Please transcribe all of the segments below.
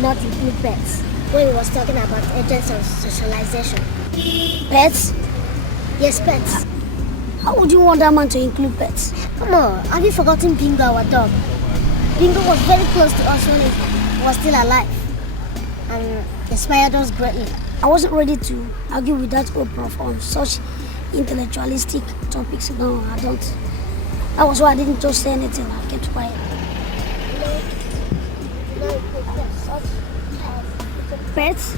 Not include pets when he was talking about agents of socialization. Pets? Yes, pets. How would you want that man to include pets? Come on, have you forgotten Bingo, our dog? Bingo was very close to us when he was still alive and inspired us greatly. I wasn't ready to argue with that old prof on such intellectualistic topics. No, I don't. That was why I didn't just say anything. I kept quiet. Pets?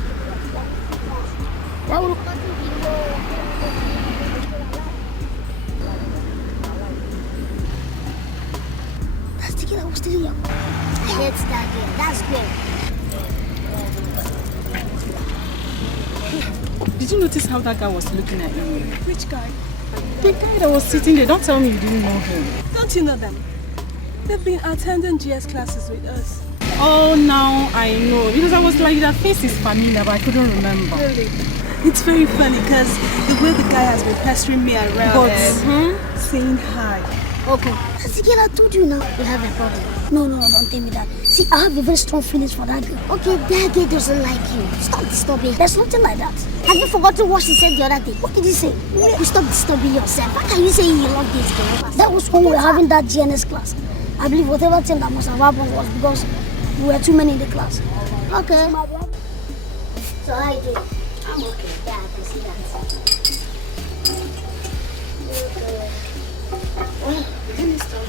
That would... That's the kid I was telling you. I hate that girl. That's great. Did you notice how that guy was looking at you? Which guy? The guy that was sitting there. Don't tell me you didn't know him. Don't you know them? They've been attending GS classes with us. Oh, now I know. Because I was like, that face is familiar, but I couldn't remember. Really? It's very funny because the way the guy has been pestering me around saying hi. Okay. That's the girl I told you now. We have a problem. No, don't tell me that. See, I have a very strong feelings for that girl. Okay, that girl doesn't like you. Stop disturbing. There's nothing like that. Have you forgotten what she said the other day? What did you say? You stop disturbing yourself. How can you say you love this girl? That was when we were having that GNS class. I believe whatever thing that must have happened was because we were too many in the class. Okay. So how you doing? I'm okay. Yeah, I can see that. Give me stuff.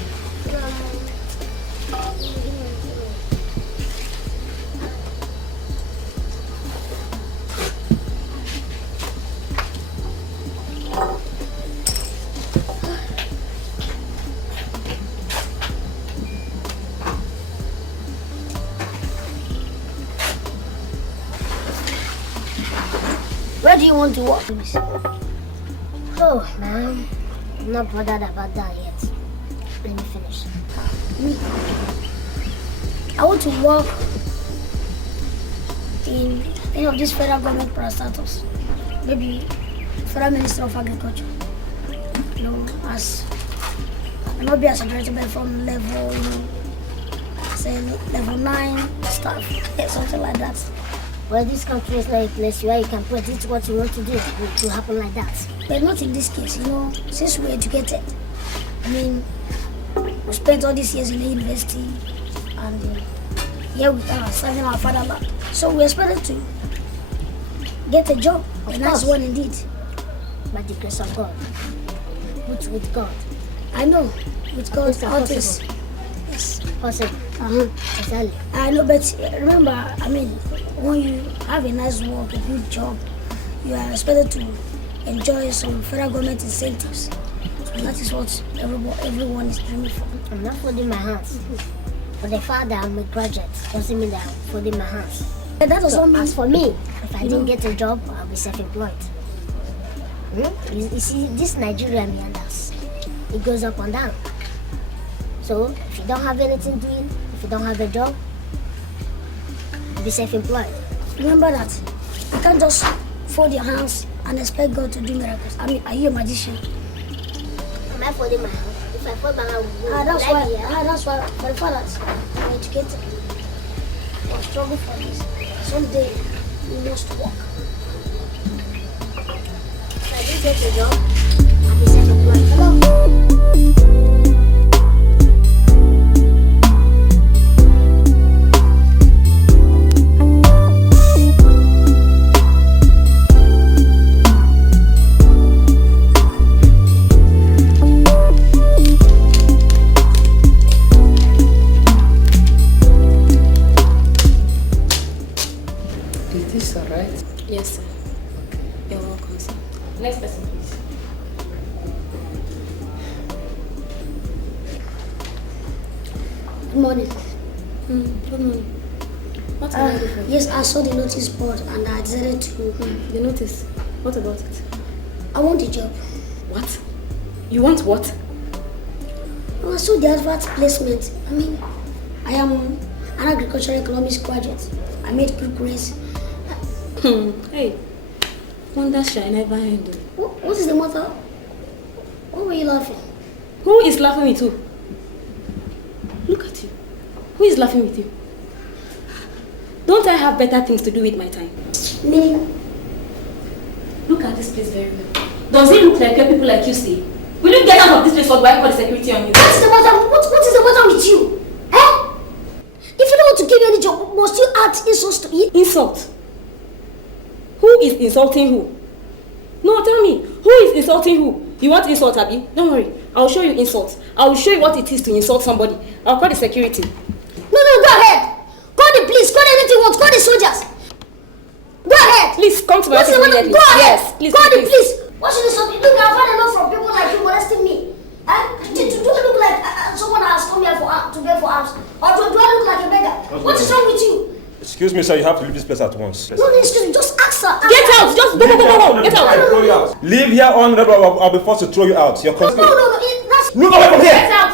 Where do you want to work? Oh, man. I'm not bothered about that yet. Let me finish. Me? I want to work in any of these federal government parastatals. Maybe Federal Minister of Agriculture. You know, as I not be as a director, but from level, say level 9 staff, something like that. Well, this country is not a place where you can predict what you want to do. It will happen like that. But not in this case, you know, since we're educated. I mean, we spent all these years in the university and here we are serving our fatherland. So we expected to get a job, a nice one indeed. By the grace of God. But with God. I know, with God, all this. Yes. Possible. Exactly. I know, but remember, I mean, when you have a nice work, a good job, you are expected to enjoy some federal government incentives. And that is what everyone is dreaming for. I'm not folding my hands. For the fact that I'm a graduate doesn't mean that I'm folding my hands. But that doesn't mean... As for me, if I didn't get a job, I'll be self-employed. You see, this Nigerian meanders, it goes up and down. So, if you don't have anything doing, if you don't have a job, be self-employed. Remember that. You can't just fold your hands and expect God to do miracles. I mean, are you a magician? Am I folding my hands? If I fold my hands, that's why for the fathers, we're educated. We'll struggle for this. Someday, we must work. If I didn't get a job, I'll be self-employed. Hello? Is this alright? Yes, sir. You're welcome, sir. Next person, please. Good morning. Good morning. What can I do for you? Yes, I saw the notice board and I decided to... The notice. What about it? I want a job. What? You want what? Oh, I saw the advert placement. I mean, I am an agricultural economics graduate. I made quick grades. Hey, wonder shall never end. What is the matter? Why were you laughing? Who is laughing with you? Look at you. Who is laughing with you? Don't I have better things to do with my time? Me? Look at this place very well. Does it look like where people like you stay? Will you get out of this place or do I call the security on you? What is the matter? What is the matter with you? Eh? If you don't want to give me any job, must you add insults to it? Insult? Who is insulting who? No, tell me. Who is insulting who? You want insult, Abby? Don't worry. I'll show you insult. I will show you what it is to insult somebody. I'll call the security. No, go ahead. Call the police. Call anything you want. Call the soldiers. Go ahead. Please come to my office immediately. Go ahead. Yes, please. Call the police. What should you stop? Look, I've had enough from people like you molesting me. Do I look like someone that has come here to beg for arms? Or do I look like a beggar? What is wrong with you? Excuse me, sir, you have to leave this place at once. No, excuse me. Just ask her. Get out! Just go! Get out! Leave here on, I'll be forced to throw you out. You're No. That's... Look away from here! Get out!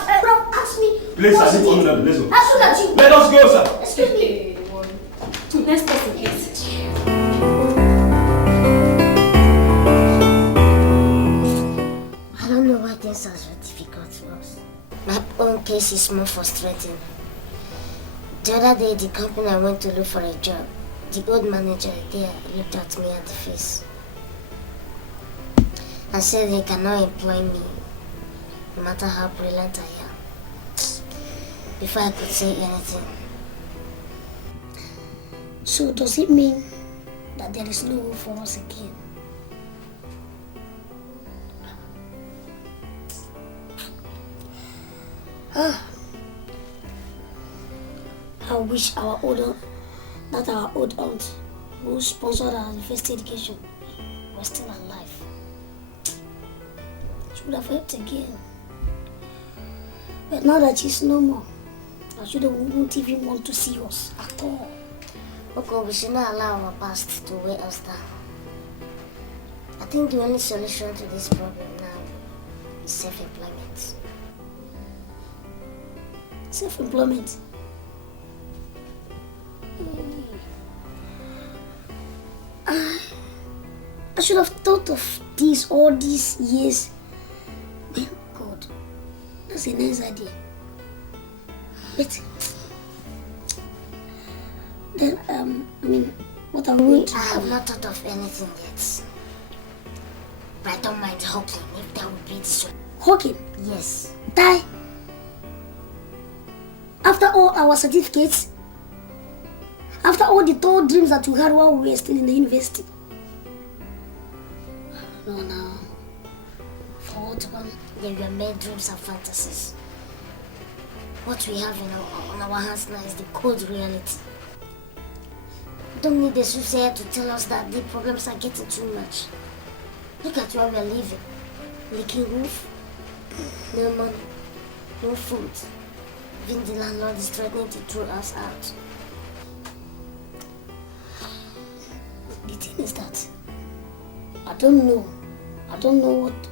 Ask me. Please, sir, leave on, let's go. Let's look at you. Let us go, sir. Excuse me. Next person, please. I don't know why things are so difficult for us. My own case is more frustrating. The other day, the company I went to look for a job, the old manager there looked at me at the face and said they cannot employ me, no matter how brilliant I am. Before I could say anything. So does it mean that there is no hope for us again? I wish our old aunt who sponsored our university education was still alive. She would have helped again. But now that she's no more, I won't even want to see us at all. Okay, we should not allow our past to weigh us down. I think the only solution to this problem now is self-employment. Self-employment? I should have thought of this all these years. My God, that's a nice idea. But then, what are we going to I have not thought of anything yet. But I don't mind hoping if that would be the solution. Hawking? Yes. Die? After all our certificates? After all the tall dreams that we had while we were still in the university? No. For what one? They were made dreams and fantasies. What we have on our hands now is the cold reality. We don't need the soothsayer to tell us that the problems are getting too much. Look at where we are living. Leaking roof, no money, no food. Even the landlord is threatening to throw us out. The thing is that I don't know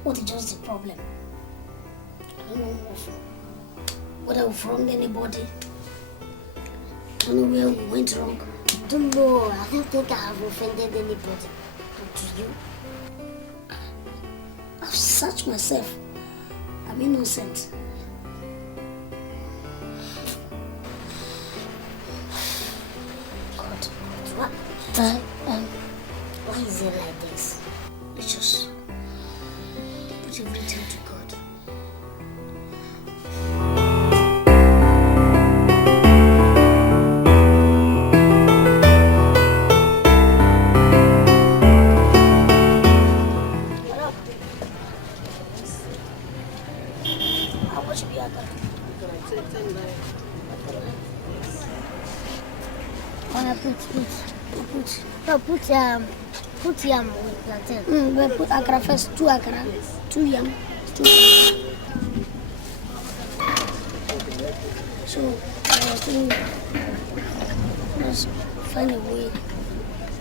what is just the problem. I don't know whether we've wronged anybody. I don't know where we went wrong. I don't know. I don't think I have offended anybody. But do you? I've searched myself. I'm innocent. God, what? Why is it like this? Let's just put everything to God. How much we are got? On a plate, please. Put put yam with plantain. we put akara first, 2 akara, 2 yam, 2 plantain. So, just find a way.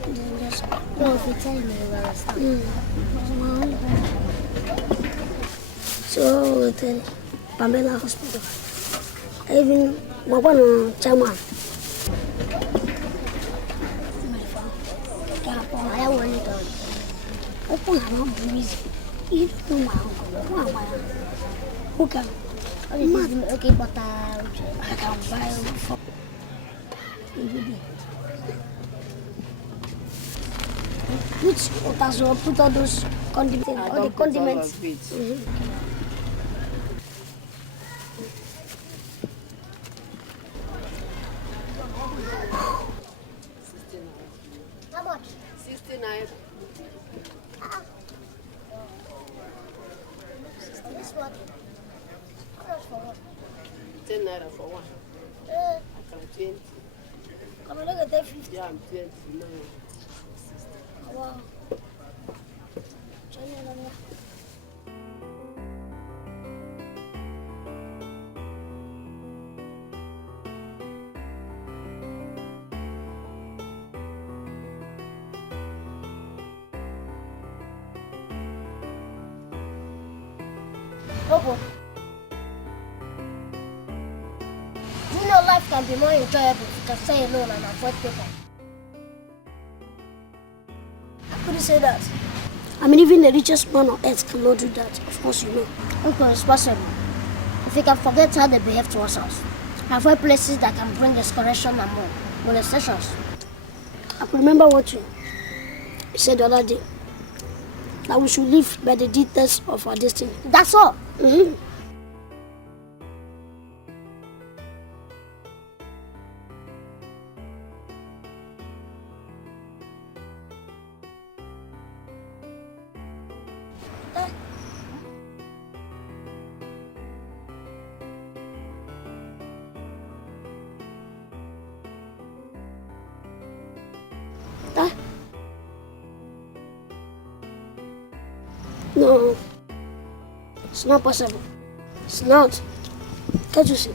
Then just No, if you tell me, you will understand. So, with Pamela Hospital, even Wabana Chama. I want it all. Open her mouth, breeze. You don't know my uncle. Who can? Okay, but I can buy for put all those condiments, all the condiments. how much? 69. This one. How much for one? 10 naira for one. I can 20. Come on, look at that 50. Yeah, I'm 20 now. Wow. Bobo. Do you know life can be more enjoyable if you can stay alone and avoid people? How could you say that? I mean, even the richest man on earth cannot do that. Of course, you know. Okay, it's possible. If we can forget how they behave towards us, avoid places that can bring escalation and molestations. I could remember what you said the other day. That we should live by the details of our destiny. That's all. Mm-hmm. No, it's not possible. It's not. Can't you see?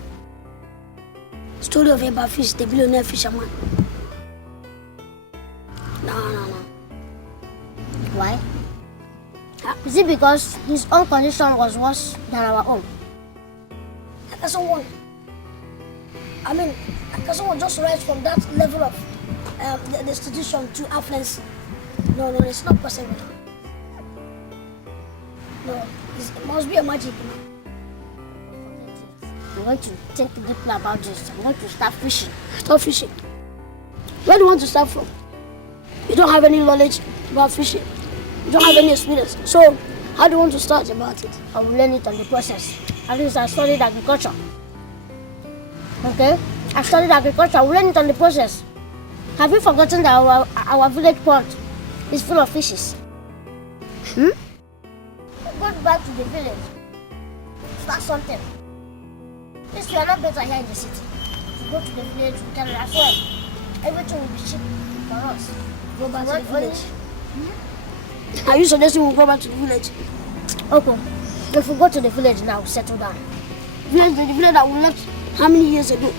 Story of a fish, the billionaire fisherman. No. Why? Is it because his own condition was worse than our own? How can someone just rise from that level of the institution to affluence? No, it's not possible. No, it must be a magic. I'm going to think deeply about this. I'm going to start fishing. Stop fishing. Where do you want to start from? You don't have any knowledge about fishing. You don't have any experience. So, how do you want to start about it? I will learn it on the process. At least I studied agriculture. Okay? I studied agriculture. I will learn it on the process. Have you forgotten that our village pond is full of fishes? Go back to the village. Start something. Since we are not better here in the city, if we go to the village, we can as well. Everything will be cheap for us. Go back to the village. Are you suggesting we go back to the village? Okay. If we go to the village now, settle down. The village that we left how many years ago?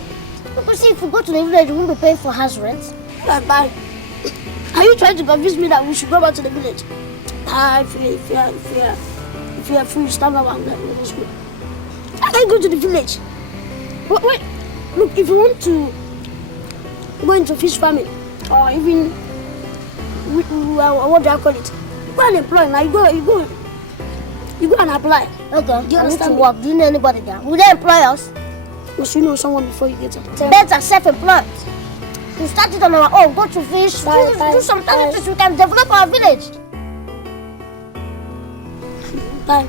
Because see, if we go to the village, we won't be paying for house rent. Bye. Are you trying to convince me that we should go back to the village? If you are free, stand up and let me go. I can't go to the village. Wait. Look, if you want to go into fish farming, or even what do I call it? Go and employ. Now you go and apply. Okay. Do you I need to understand me? work. Do you know anybody there? Will they employ us? Must you know someone before you get up? Better self-employed. We start it on our own. Go to fish. Do some activities. We can develop our village. Bye.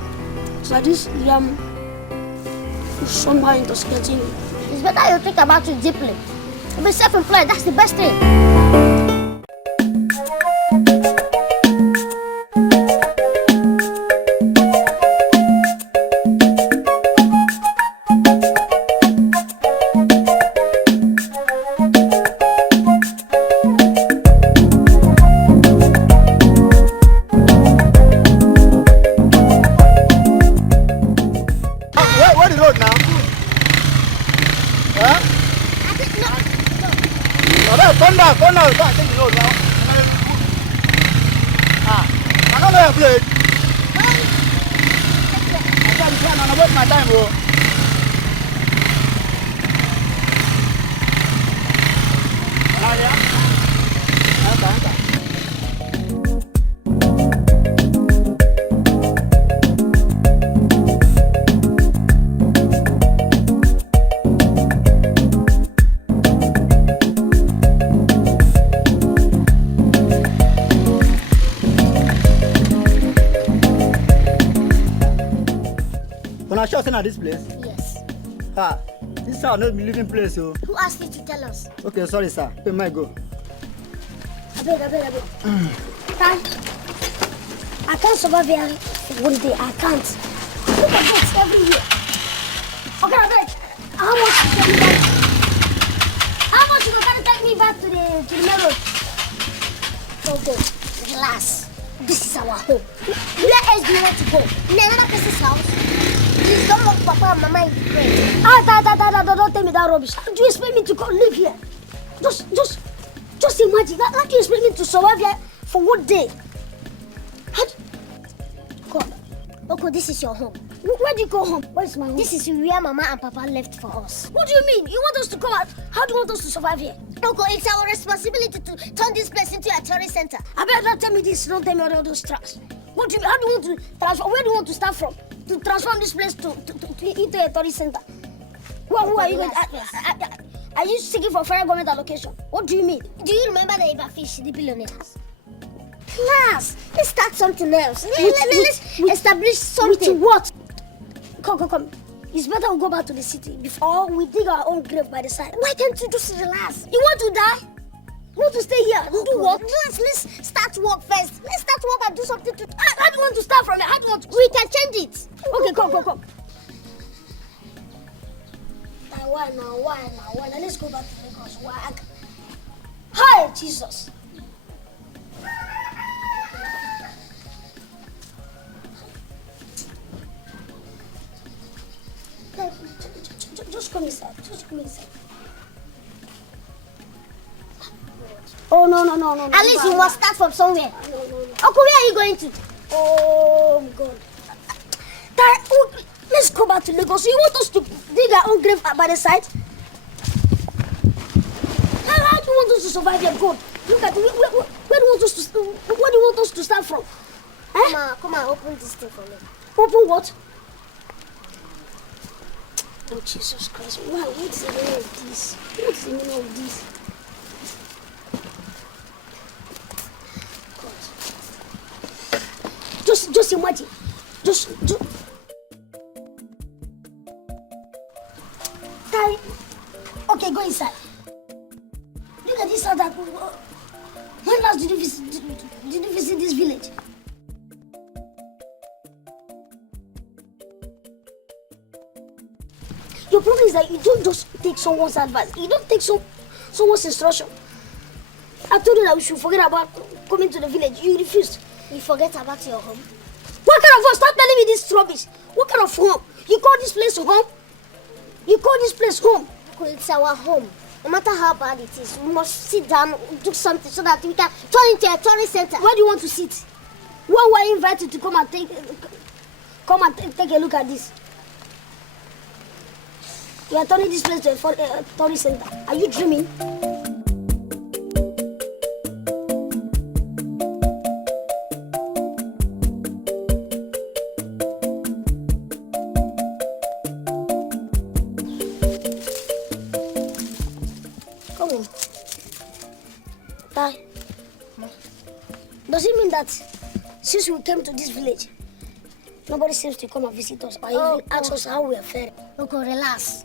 So this yam is somehow intoxicating. It's better you think about it deeply. Be self-employed. That's the best thing. Come down. Take the road now. I don't know your plate. I'm trying to waste my time, bro. When I shot in at this place? Yes. This is not be living place, so. Who asked you to tell us? Okay, sorry, sir. Pay my go. I beg. I can't survive here one day. I can't. Look at this every year. Okay, I beg. How much you take me back? How much you gonna take me back to the main road? Okay, relax. This is our home. Where else do you want to go? In another person's house? Please don't lock Papa and Mama in the grave. Don't tell me that rubbish. How do you expect me to go live here? Just imagine. How do you expect me to survive here for one day? God. Okay, this is your home. Where do you go home? Where is my home? This is where Mama and Papa left for us. What do you mean? You want us to come out? How do you want us to survive here? Okay, it's our responsibility to turn this place into a tourist center. I better not tell me this. Don't tell me all those trash. What do you mean? How do you want to transform? Where do you want to start from? To transform this place into a tourist center? Who are you going to? Are you seeking for federal government allocation? What do you mean? Do you remember the Ibafish, the billionaires? Class, let's start something else. Let's establish something. With what? Come. It's better we go back to the city before we dig our own grave by the side. Why can't you just relax? You want to die? You want to stay here? Do what? Let's start work first. Let's start work and do something to... How do you want to start from it? How do you want to... We can change it. Okay, come. Why now? Let's go back to Lagos. Why? Hi, Jesus. Just come inside. Oh, no. At least you must start from somewhere. No. Okay, where are you going to? Oh, God. Let's go back to Lagos. You want us to dig our own grave by the side? How do you want us to survive here? God, look at it. Where do you want us to start from? Come on, open this thing for me. Open what? Oh, Jesus Christ. What's the meaning of this? God. Just imagine. Just. Okay, go inside. Look at this other. When last did you visit this village? Your problem is that you don't just take someone's advice. You don't take someone's instruction. I told you that we should forget about coming to the village. You refused. You forget about your home. What kind of home? Stop telling me this rubbish. What kind of home? You call this place home? It's our home. No matter how bad it is, we must sit down, do something so that we can turn into a tourist center. Where do you want to sit? Why were you invited to come and take a look at this? You are turning this place to a tourist center. Are you dreaming? Come on. Tai. Does it mean that since we came to this village, nobody seems to come and visit us or even ask us how we are faring? Okay, relax.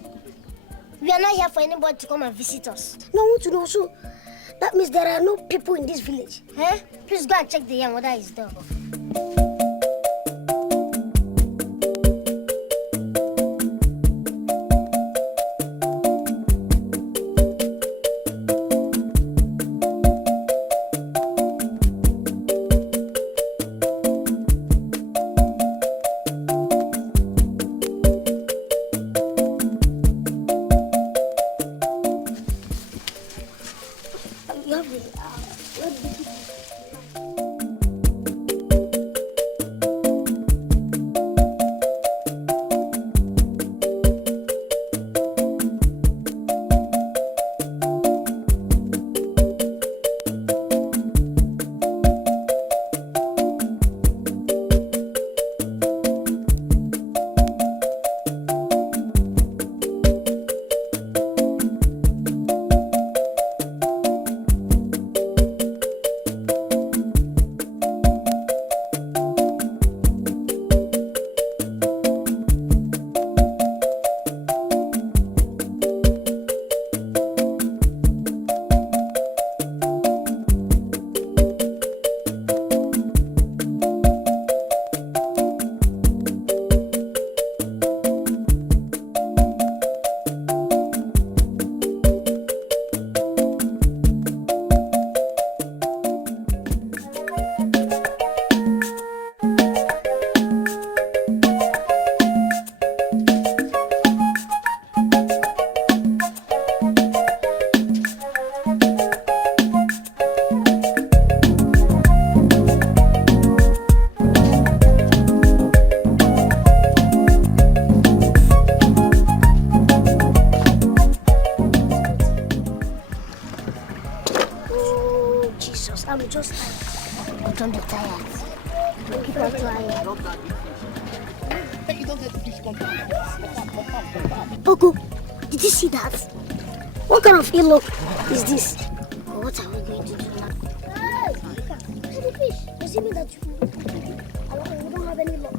We are not here for anybody to come and visit us. No, I want to know. So that means there are no people in this village. Huh? Please go and check the yam whether it's done. You have the I'm just tired. Don't be tired. Keep on trying. Poco, did you see that? What kind of ill is this? What are we going to do now? Hey, see the fish. Does it mean that you don't have any luck?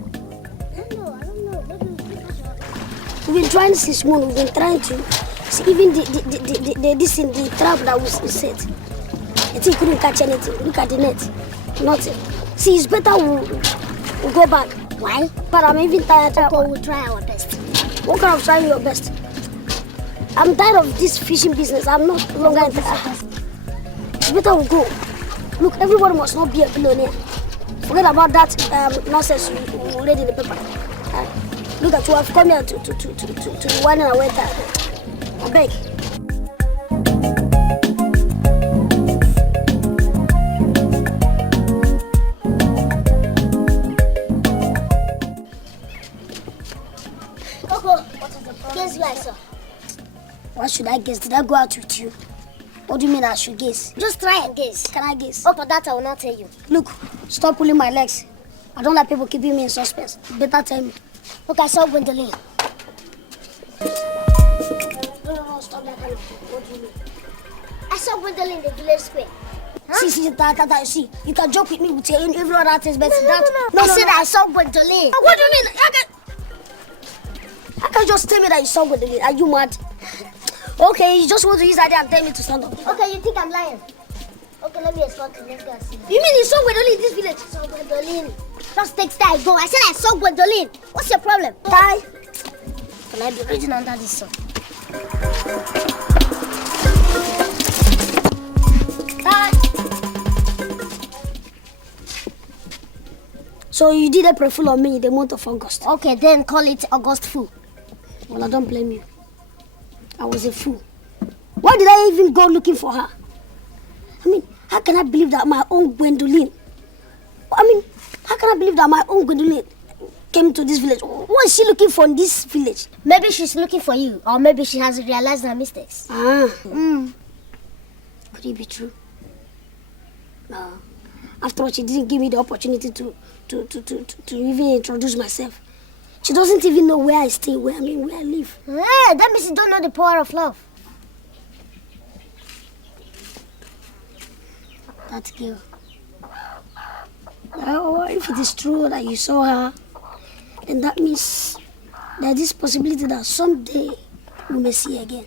I don't know. Maybe we keep us. We've been trying since morning. We've been trying to see even the trap that was set. I think we couldn't catch anything. Look at the net. Nothing. See, it's better we'll go back. Why? But I'm even tired. Okay, we'll try our best. What kind of trying your best? I'm tired of this fishing business. I'm not longer interested. It's better we go. Look, everybody must not be a billionaire. Forget about that nonsense you read in the paper. Look at you have come here to wine and away time. I beg. Guess who I saw? What should I guess? Did I go out with you? What do you mean I should guess? Just try and guess. Can I guess? Oh, for that I will not tell you. Look, stop pulling my legs. I don't like people keeping me in suspense. Better tell me. Look, I saw Gwendolyn. No, stop that. What do you mean? I saw Gwendolyn in the village square. Huh? See, see, you can joke with me with every other thing, but No. I said I saw Gwendolyn. What do you mean? I can just tell me that you saw Gwendolyn. Are you mad? Okay, you just want to use that and tell me to stand up. Okay, you think I'm lying? Okay, let me escort you. Let's go and see. You mean you saw Gwendolyn in this village? I saw Gwendolyn. Just take style, go. I said I saw Gwendolyn. What's your problem? Ty. Can I be reading under this sun? Ty. So you did April Fool on me in the month of August. Okay, then call it August Fool. Well, I don't blame you. I was a fool. Why did I even go looking for her? I mean, how can I believe that my own Gwendolyn? How can I believe that my own Gwendolyn came to this village? What is she looking for in this village? Maybe she's looking for you, or maybe she has realized her mistakes. Could it be true? No. After all, she didn't give me the opportunity to even introduce myself. She doesn't even know where I stay, where I live. Hey, that means you don't know the power of love. That girl. If it is true that you saw her, then that means there's this possibility that someday we may see her again.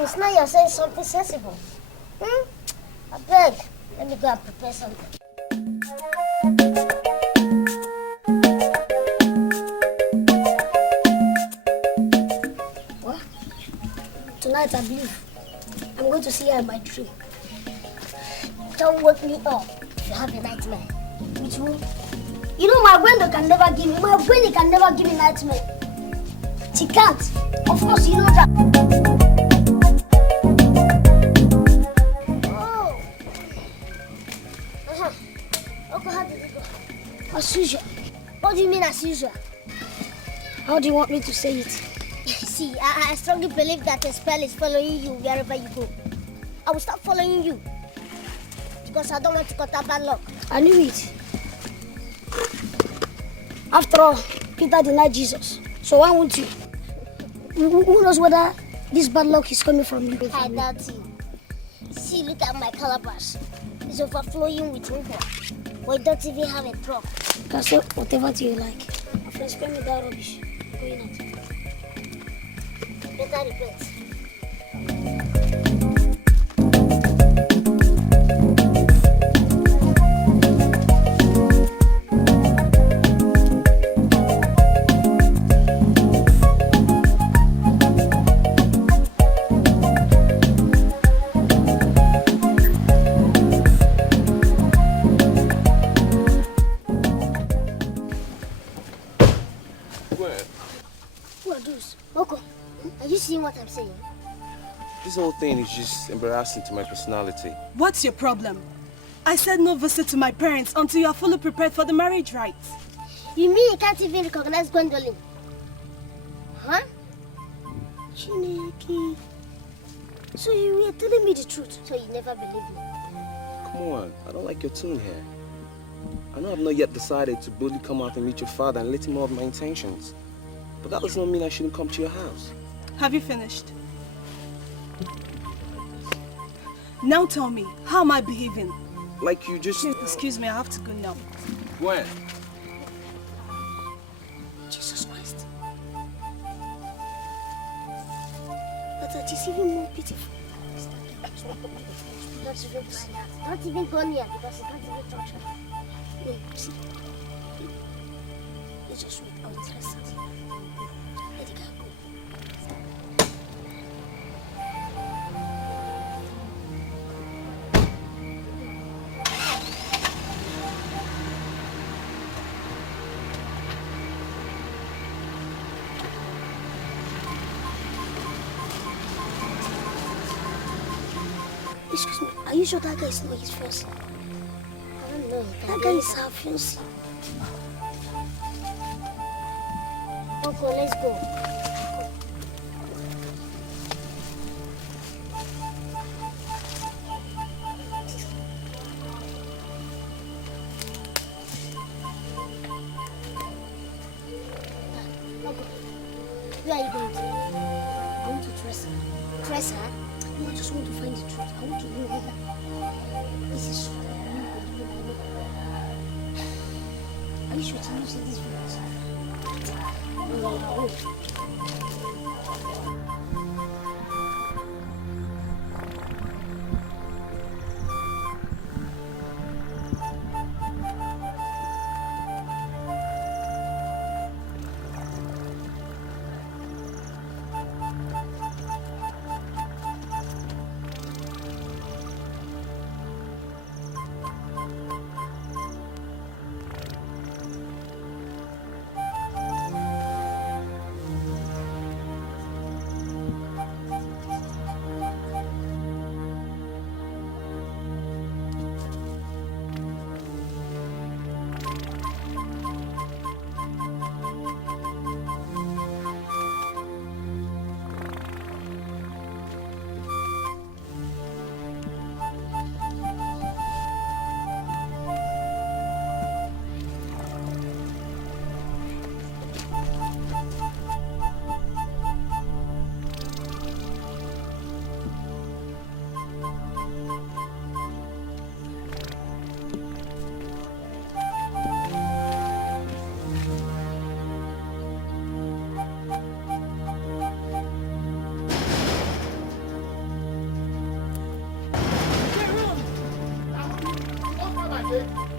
It's not you're saying something sensible. I beg. Let me go and prepare something. What? Tonight, I believe I'm going to see her in my dream. Don't wake me up if you have a nightmare. Which one? You know my brain can never give me nightmare. She can't. Of course, you know that. usual. How do you want me to say it? See, I strongly believe that a spell is following you wherever you go. I will start following you. Because I don't want to cut that bad luck. I knew it. After all, Peter denied Jesus. So why won't you? Who knows whether this bad luck is coming from you? I doubt it. See, look at my calabash. It's overflowing with water. We don't even have a drop. You can say whatever you like. My friend, spare me that rubbish. I'm going out. Better regret. Are you seeing what I'm saying? This whole thing is just embarrassing to my personality. What's your problem? I said no visit to my parents until you are fully prepared for the marriage rites. You mean you can't even recognize Gwendolyn? Huh? Chineke. So you were telling me the truth? So you never believed me? Come on, I don't like your tune here. I know I've not yet decided to boldly come out and meet your father and let him know of my intentions. But that does not mean I shouldn't come to your house. Have you finished? Now tell me, how am I behaving? Like you just... Excuse me, I have to go now. When? Jesus Christ. But that is even more pitiful. Not even go near because you can't even touch her. No, see. Let's just wait. I will dress it. Let the guy go. Excuse me, are you sure that guy is not his fiancé? I don't know. That guy is our fiancé. Uncle, let's go. Where are you going to? I want to dress her. Dress her? No, I just want to find the truth. I want to know whether this is true. Are you sure to not say this videos? No.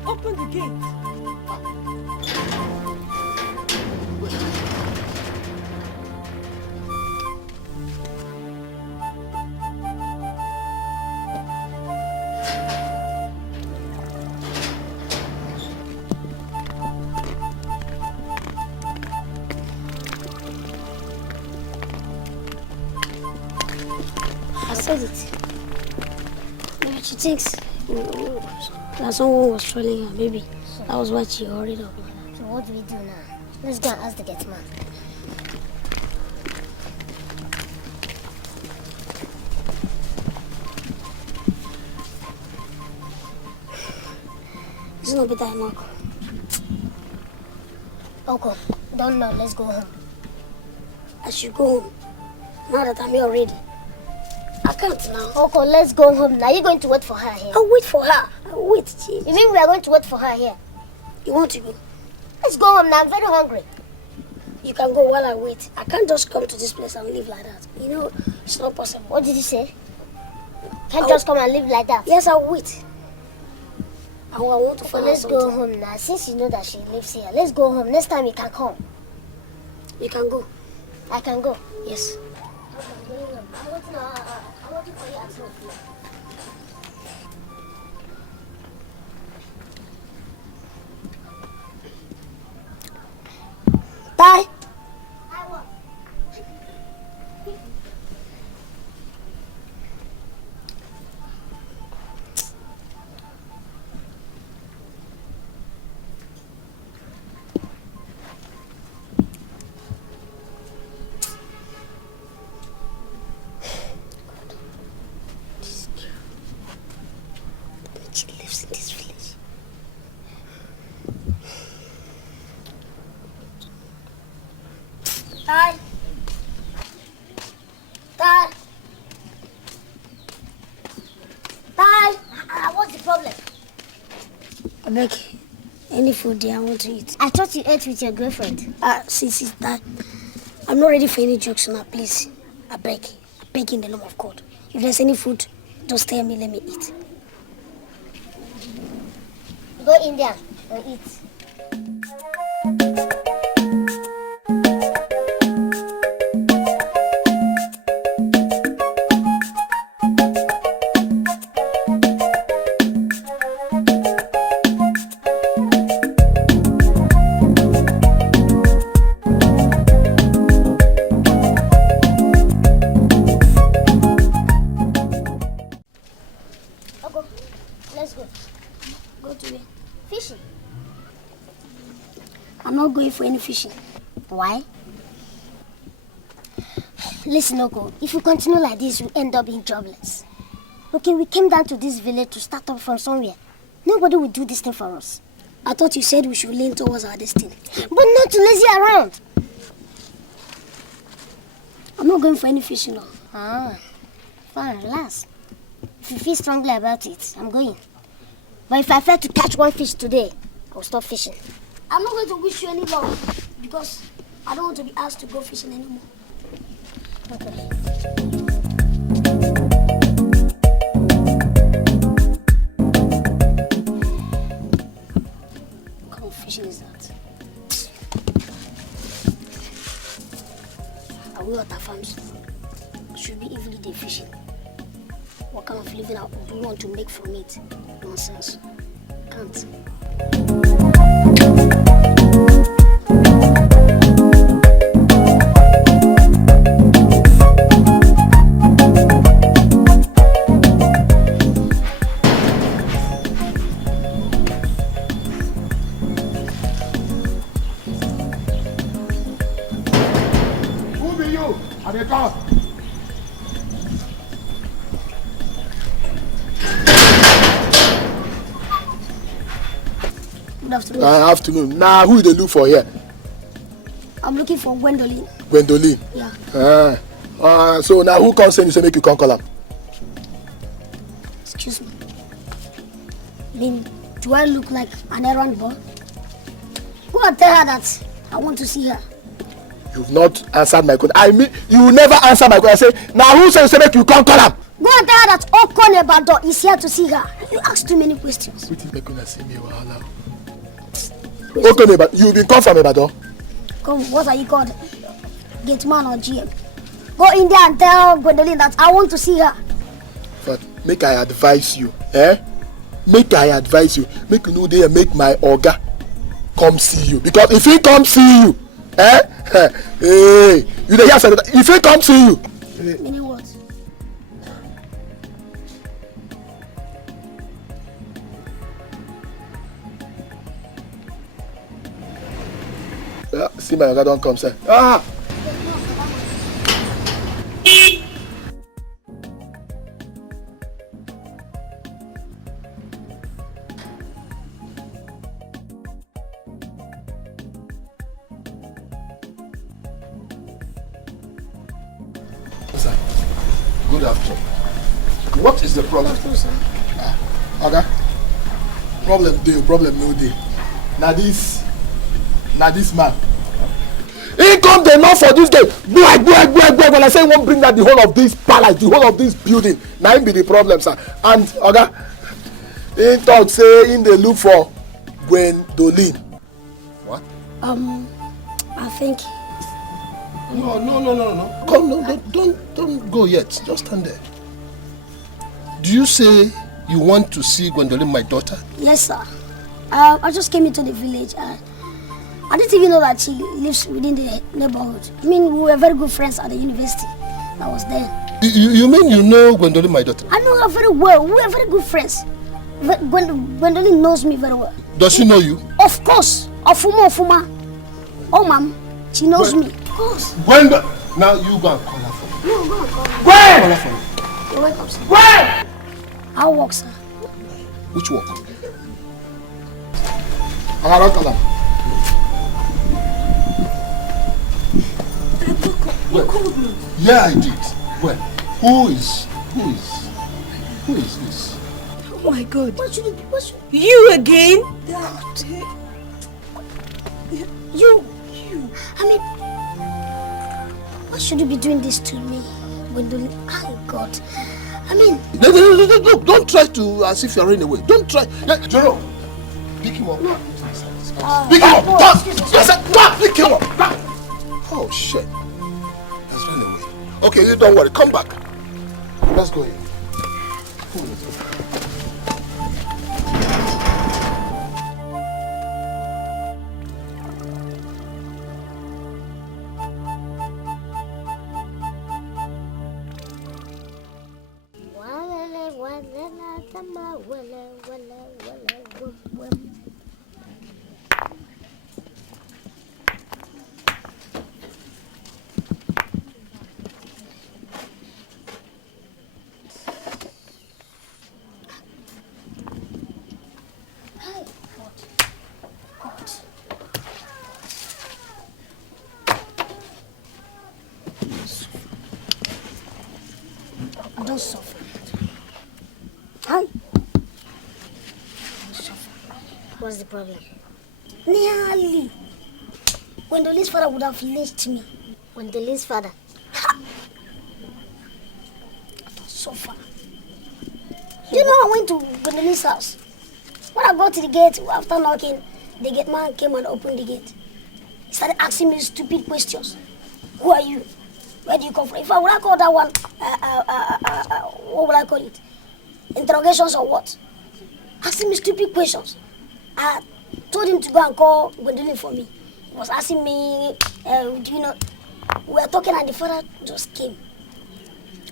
Open the gate. I said it. Maybe she thinks that someone was trolling her. Maybe that was why she hurried up. So what do we do now? Let's go and ask the gate man. It's not better, Mark. Uncle, don't know. Let's go home. I should go home. Now that I'm here already. I can't now. Uncle, let's go home. Now you're going to wait for her here. I'll wait for her. I'll wait. You mean we are going to wait for her here? You want to go? Let's go home now. I'm very hungry. You can go while I wait. I can't just come to this place and live like that. You know, it's not possible. What did you say? Can't just come and live like that? Yes, I'll wait. I want to So find out let's something. go home now. Since you know that she lives here, let's go home. Next time you can come. You can go. I can go. Yes. I want to know. I want to for you at home. Bye. She lives in this village. Dad. Dad. Dad, what's the problem? I beg, any food there I want to eat. I thought you ate with your girlfriend. Sis, Dad, I'm not ready for any jokes now, please. I beg in the name of God. If there's any food, just tell me, let me eat. Go in there and eat. Let's go. Go to where? Fishing. I'm not going for any fishing. Why? Listen, Oko, if we continue like this, we end up being jobless. Okay, we came down to this village to start up from somewhere. Nobody will do this thing for us. I thought you said we should lean towards our destiny. But not to lazy around. I'm not going for any fishing now. Ah, fine, relax. If you feel strongly about it, I'm going. But if I fail to catch one fish today, I'll stop fishing. I'm not going to wish you any luck because I don't want to be asked to go fishing anymore. Okay. What kind of fishing is that? Are we water farms? Should be every day fishing. What kind of living do you want to make from it? Nonsense. Can't. Who be you? I dey come. Good afternoon. Afternoon. Nah, who they look for here? I'm looking for Gwendoline. Gwendoline. Yeah. So now who can send you say make you come call am? Excuse me. Do I look like an errand boy? Go and tell her that I want to see her. You've not answered my question. I mean, you will never answer my question. I say, now who say make you come call am? Go and tell her that Okon Ebado is here to see her. You ask too many questions. Wetin make una see me wahala? Okay, neighbor, you been come from Ibadan? Come, what are you called? Gate man or GM? Go in there and tell Gwendoline that I want to see her. But make I advise you, Make I advise you. Make you know there make my oga come see you. Because if he come see you, hey, you dey hear say that? If he come see you. Meaning what? Yeah, see my Oga don't come, sir. Ah! Good afternoon. What is the problem? Oga, problem no dey. Na this man. He come dey knock for this gate. When I say he won't bring out the whole of this palace, the whole of this building, na him be the problem, sir. And Oga, he talk say he dey look for Gwendolyn. What? I think. No. Come, no, don't go yet. Just stand there. Do you say you want to see Gwendolyn, my daughter? Yes, sir. I just came into the village. I didn't even know that she lives within the neighborhood. I mean, we were very good friends at the university. I was there. You mean you know Gwendolyn, my daughter? I know her very well. We were very good friends. Gwendolyn knows me very well. Does she know you? Of course. Ofuma. Oh, ma'am. She knows me. Of course. Gwendolyn. Now you go and call her for me. No, go and call her. Call her for me. You're welcome, sir. Gwen! I'll walk, sir. Which walk? I don't call her. You called me. Yeah, I did. Well, who is this? Oh my God. What should it be? You again? You. I mean, why should you be doing this to me? Gwendolyn, oh God. I mean... Look, don't try to as if you're running away. Don't try. Joro, pick him up. No. Pick him up. Pick him up. Oh, shit. Let's run away. Okay, you don't worry. Come back. Let's go here. Don't suffer. Hi. What's the problem? Nearly. Gwendolyn's father would have lynched me. Gwendolyn's father? Don't suffer. Do you know I went to Gwendolyn's house? When I got to the gate, after knocking, the gate man came and opened the gate. He started asking me stupid questions. Who are you? Where do you come from? If I would have called that one, what would I call it? Interrogations or what? Asking me stupid questions. I told him to go and call Gwendolyn for me. He was asking me, do you know, we were talking and the father just came.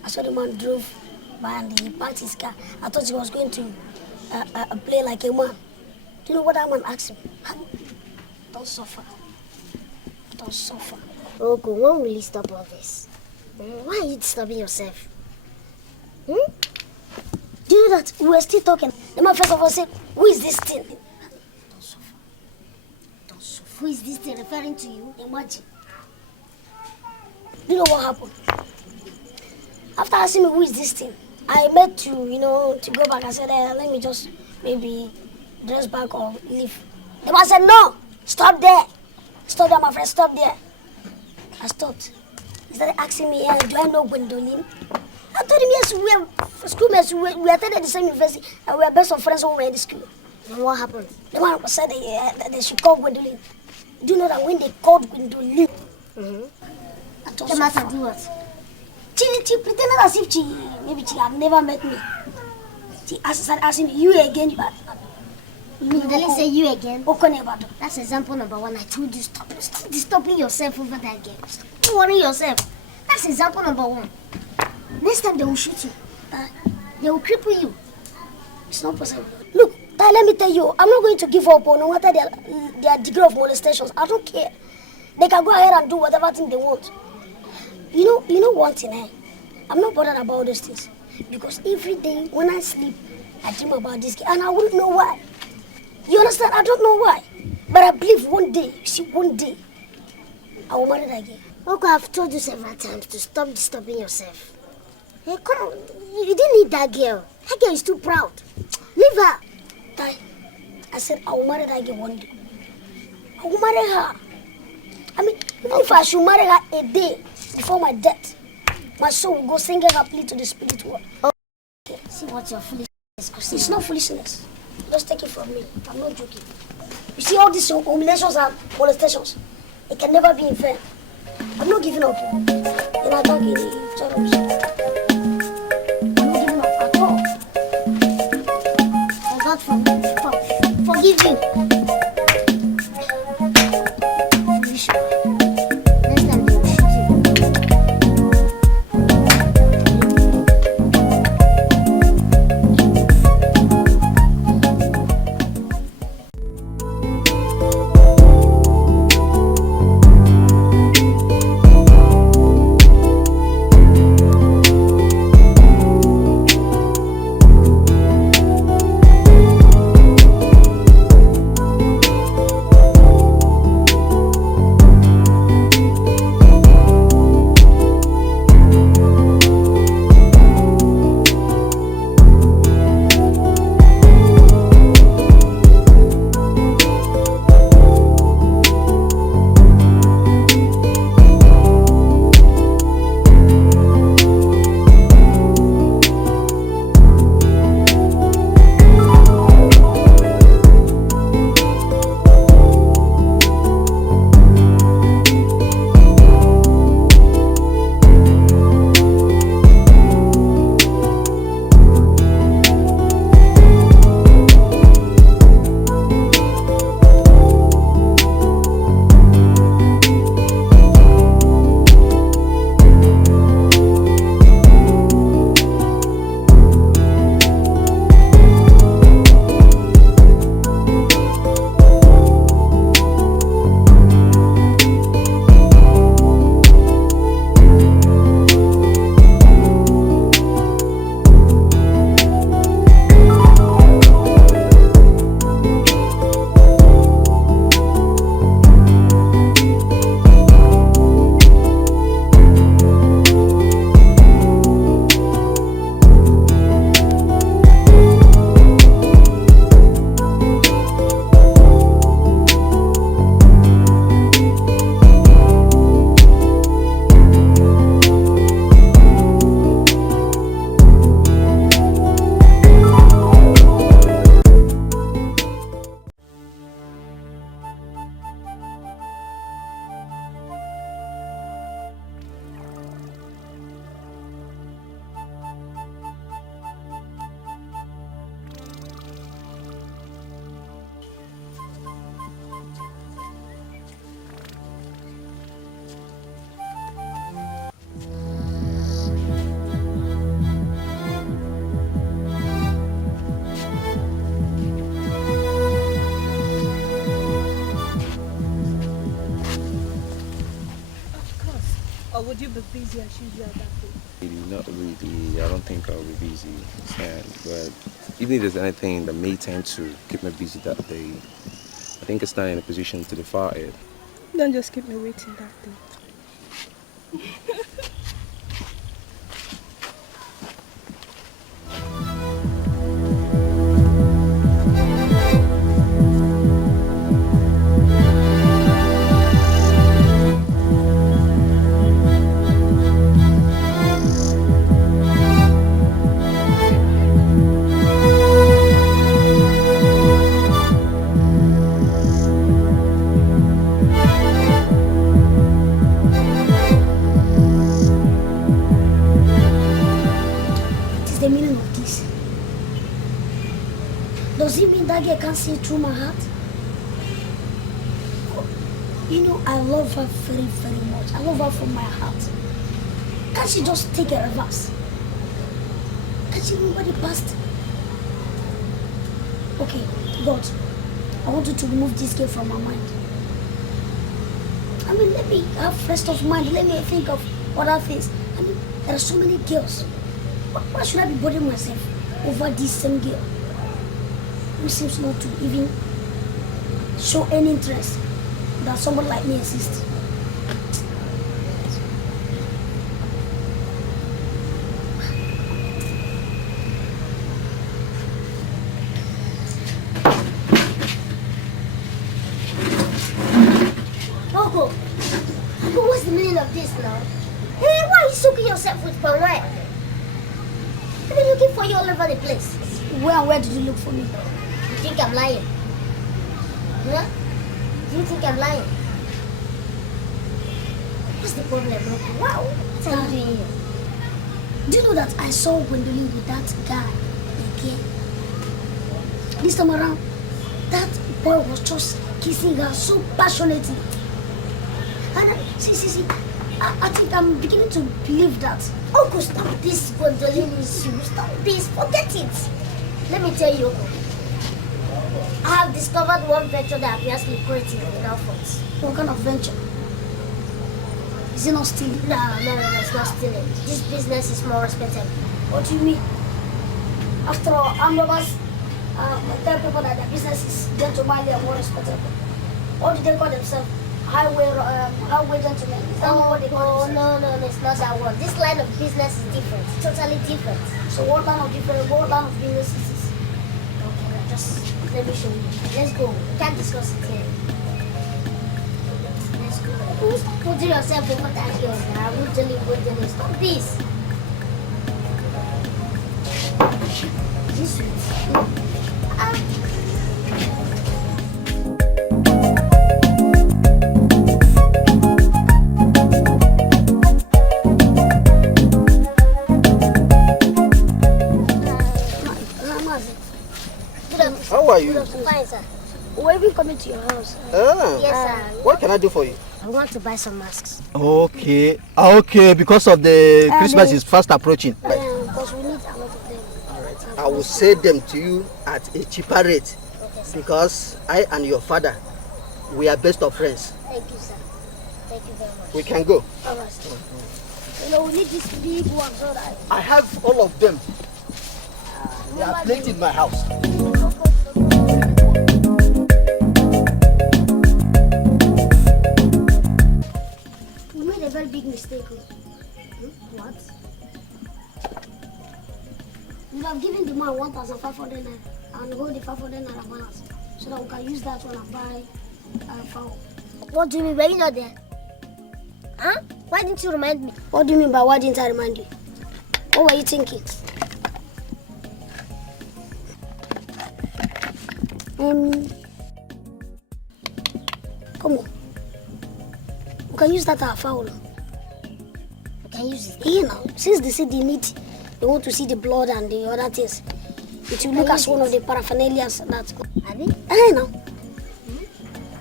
I saw the man drove by and he parked his car. I thought he was going to play like a man. Do you know what that man asked him? Don't suffer. Don't suffer. Ogo, when will you stop all this? Why are you disturbing yourself? Do you know that we were still talking? The man first of all said, who is this thing? Don't suffer. Don't suffer. Who is this thing referring to you? Imagine. Do you know what happened? After asking me who is this thing, I meant to, to go back. I said, let me just maybe dress back or leave. The man said, no, stop there. Stop there, my friend, stop there. I stopped. He started asking me, do I know Gwendolyn? I told him, yes, we are schoolmates. We attended the same university and we are best of friends when we were in the school. And what happened? The man said that they should call Gwendolyn. Do you know that when they called Gwendolyn, the man said, do what? She pretended as if she had never met me. She started asking me, you again? Gwendolyn say you again? Okonebado. That's example number one. I told you, stop disturbing yourself over that girl. Don't worry yourself. That's example number one. Next time they will shoot you. They will cripple you. It's not possible. Look, let me tell you, I'm not going to give up on no matter their degree of molestations. I don't care. They can go ahead and do whatever thing they want. You know one thing, eh? I'm not bothered about all those things. Because every day when I sleep, I dream about this girl and I wouldn't know why. You understand? I don't know why. But I believe one day, I will marry that girl. Okay, I've told you several times to stop disturbing yourself. Hey, come on. You didn't need that girl. That girl is too proud. Leave her. Tai, I said I will marry that girl one day. I will marry her. I mean, even if I should marry her a day before my death, my soul will go singing her plea to the spirit world. Okay, see what your foolishness is. It's not foolishness. Just take it from me. I'm not joking. You see all these humiliations and molestations, it can never be in vain. I'm not giving up. And I don't give it. I'm not giving up at all. I God forgive you. Next time they will shoot you. Or would you be busy as usual that day? Not really. I don't think I'll be busy. But even if there's anything that may tend to keep me busy that day, I think it's not in a position to defer it. Don't just keep me waiting that day. Does it mean that girl can't see through my heart? You know, I love her very, very much. I love her from my heart. Can't she just take a reverse? Can't she remember the past? Okay, God, I want you to remove this girl from my mind. I mean, let me have rest of mind. Let me think of other things. I mean, there are so many girls. Why should I be bothering myself over this same girl who seems not to even show any interest that someone like me exists? Uncle, what's the meaning of this now? Hey, why are you soaking yourself with palm wine? I've been looking for you all over the place. Where did you look for me? You think I'm lying? Huh? Do you think I'm lying? What's the problem, Uncle? Wow, what are you doing here? Do you know that I saw Gwendolyn with that guy again? This time around, that boy was just kissing her so passionately. And see, I think I'm beginning to believe that. Uncle, stop this Gwendolyn issue. Stop this, forget it. Let me tell you, Uncle. I have discovered one venture that appears lucrative without fault. What kind of venture? Is it not stealing? No, it's not stealing. This business is more respectable. What do you mean? After all, armed robbers tell people that their business is gentlemanly and more respectable. What do they call themselves? Highway gentlemen. Is that not what they call themselves? No, it's not that one. This line of business is different. It's totally different. So what line of business is this? Okay, just let me show you. Let's go. We can't discuss it here. Let's go. Who's putting yourself over that girl? I will tell you, stop this. This sweet. How are you? Fine, sir. We're even coming to your house. Yes, sir. What can I do for you? I want to buy some masks. Okay, because of the Christmas is fast approaching. Because we need a lot of them. Alright, I will sell them to you at a cheaper rate. Okay, Because I and your father, we are best of friends. thank you, sir. Thank you very much. We can go. All right. We need this big one so that I have all of them. They are plenty in my house. we made a very big mistake. What? We have given the man 1,500 naira and hold the 500 naira balance so that we can use that one and buy fowl. What do you mean? Were you not there? Huh? Why didn't you remind me? What do you mean by why didn't I remind you? What were you thinking? Come on. We can use that as a fowl. We can use it. You know, since they see the meat, they want to see the blood and the other things. It will look as one of the paraphernalia that. Are they? I know.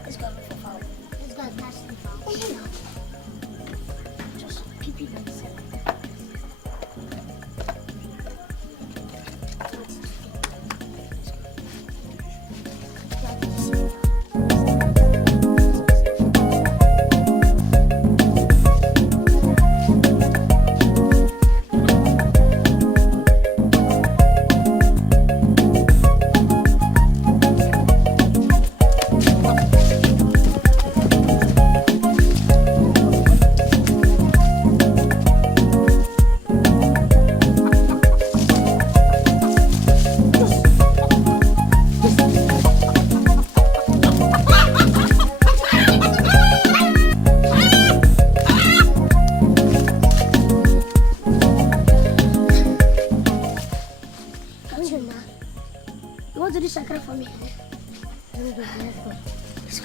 Let's go look for fowl. Let's go and catch the fowl. You know. Just keep it like this. You want to do shakra for me? Let's go.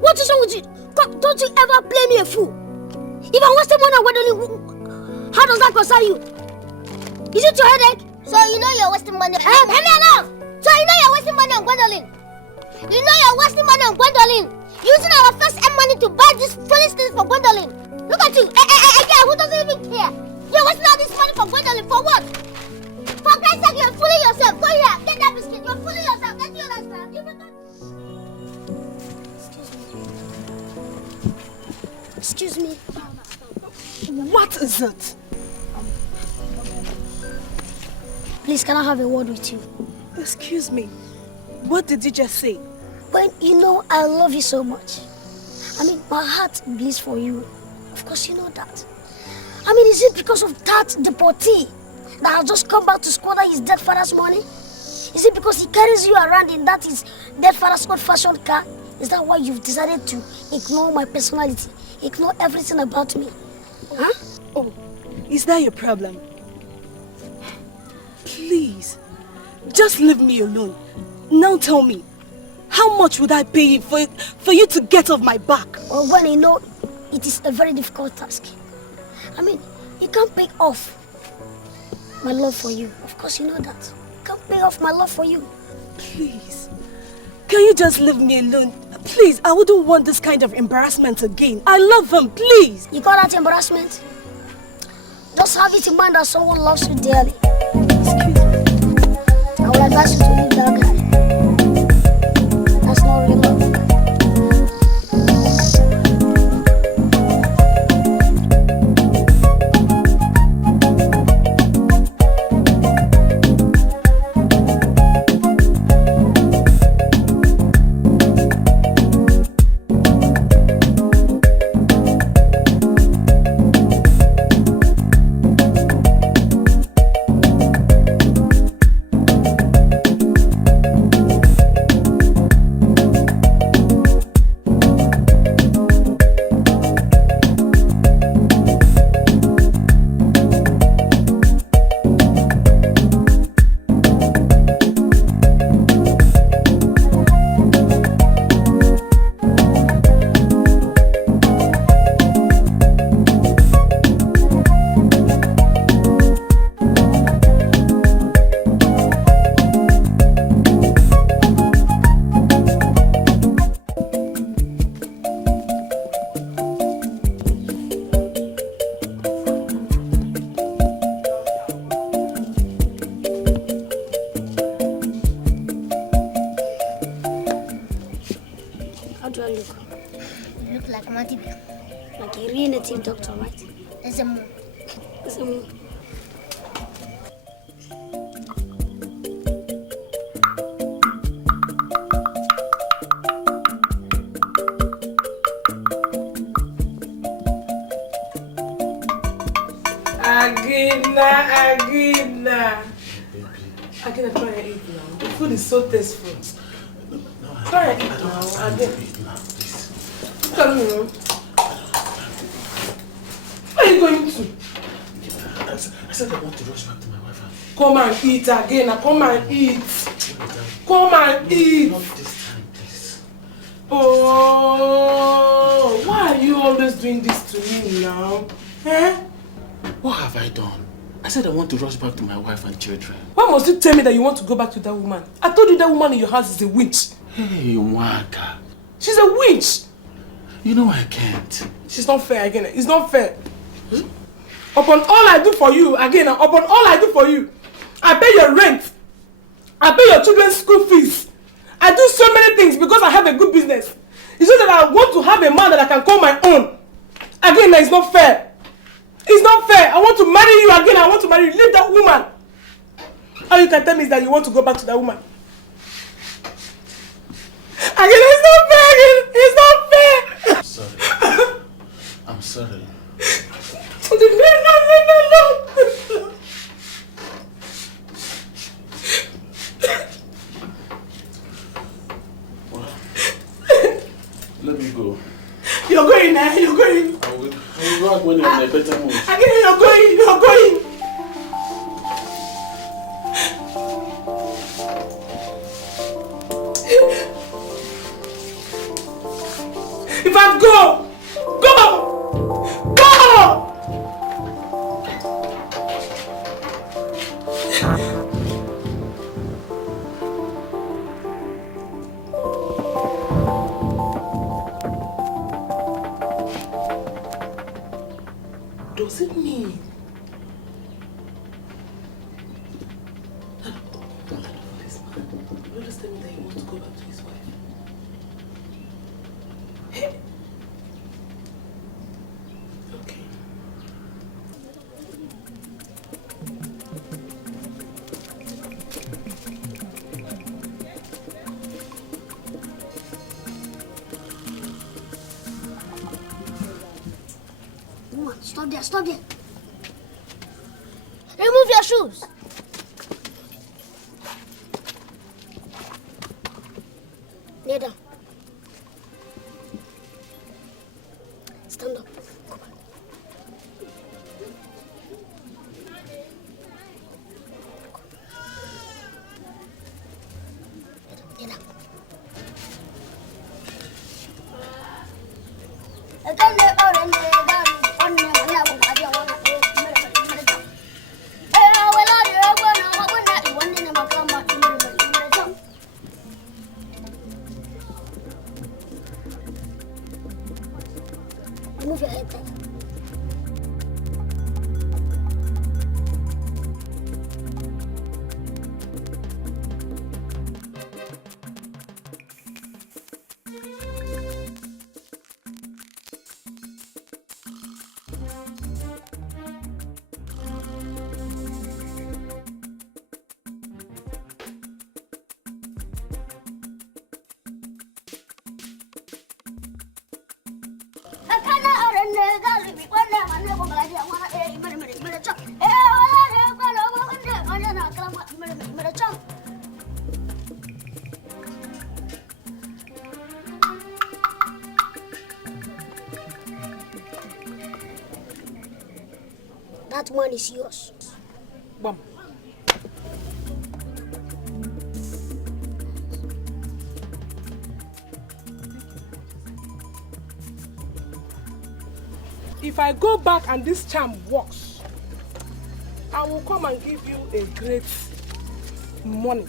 What is wrong with you? Don't you ever play me a fool? If I'm wasting money on Gwendolyn, how does that concern you? Is it your headache? So you know you're wasting money. Hey, let me alone! So you know you're wasting money on Gwendolyn. You know you're wasting money on Gwendolyn. Using our first earned money to buy this foolish things for Gwendolyn. Look at you. Again, who doesn't even care? You're wasting all this money for Gwendolyn for what? For Christ's sake, you're fooling yourself. Go here, get that biscuit. You're fooling yourself. Don't you understand? Excuse me. What is it? Please, can I have a word with you? Excuse me. What did you just say? When you know I love you so much. I mean, my heart bleeds for you. Of course, you know that. I mean, is it because of that deportee that has just come back to squander his dead father's money? Is it because he carries you around in that his dead father's old-fashioned car? Is that why you've decided to ignore my personality? Ignore everything about me? Huh? Oh, is that your problem? Please, just leave me alone. Now tell me, how much would I pay you for you to get off my back? Well, when you know it is a very difficult task. I mean, you can't pay off my love for you. Of course, you know that. You can't pay off my love for you. Please, can you just leave me alone? Please, I wouldn't want this kind of embarrassment again. I love him, please. You call that embarrassment? Just have it in mind that someone loves you dearly. Excuse me. I will advise you to leave that guy. That's not real love. Doctor, right? It's a moon. It's a moon. Agina, try and eat now. The food is so tasteful. Try and eat now. I don't want to eat now, please. Tell me, no? Where are you going to? I said I want to rush back to my wife. Come and eat again. Now come and eat. Come and eat. Not this time, please. Oh, why are you always doing this to me now? Eh? What have I done? I said I want to rush back to my wife and children. Why must you tell me that you want to go back to that woman? I told you that woman in your house is a witch. Hey, Waka. She's a witch. You know I can't. She's not fair again. It's not fair. Upon all I do for you, again, upon all I do for you, I pay your rent. I pay your children's school fees. I do so many things because I have a good business. It's just that I want to have a man that I can call my own. Again, it's not fair. It's not fair. I want to marry you again. I want to marry you. Leave that woman. All you can tell me is that you want to go back to that woman. Again, it's not fair. Again, it's not fair. I'm sorry. I'm sorry. Leave me alone. Well, let me go. You're going now. You're going. I will go out when you're in a better mood. Again, you're going. You're going. In fact, go! Go! Go! Does it mean this man? You just tell me that he wants to go back to his wife? Hey. Okay. Woman, stop there, stop there. Remove your shoes. Kneel down. Stand up. Come on. Kneel down. Move your head back. That one is yours. Bam. If I go back and this charm works, I will come and give you a great money.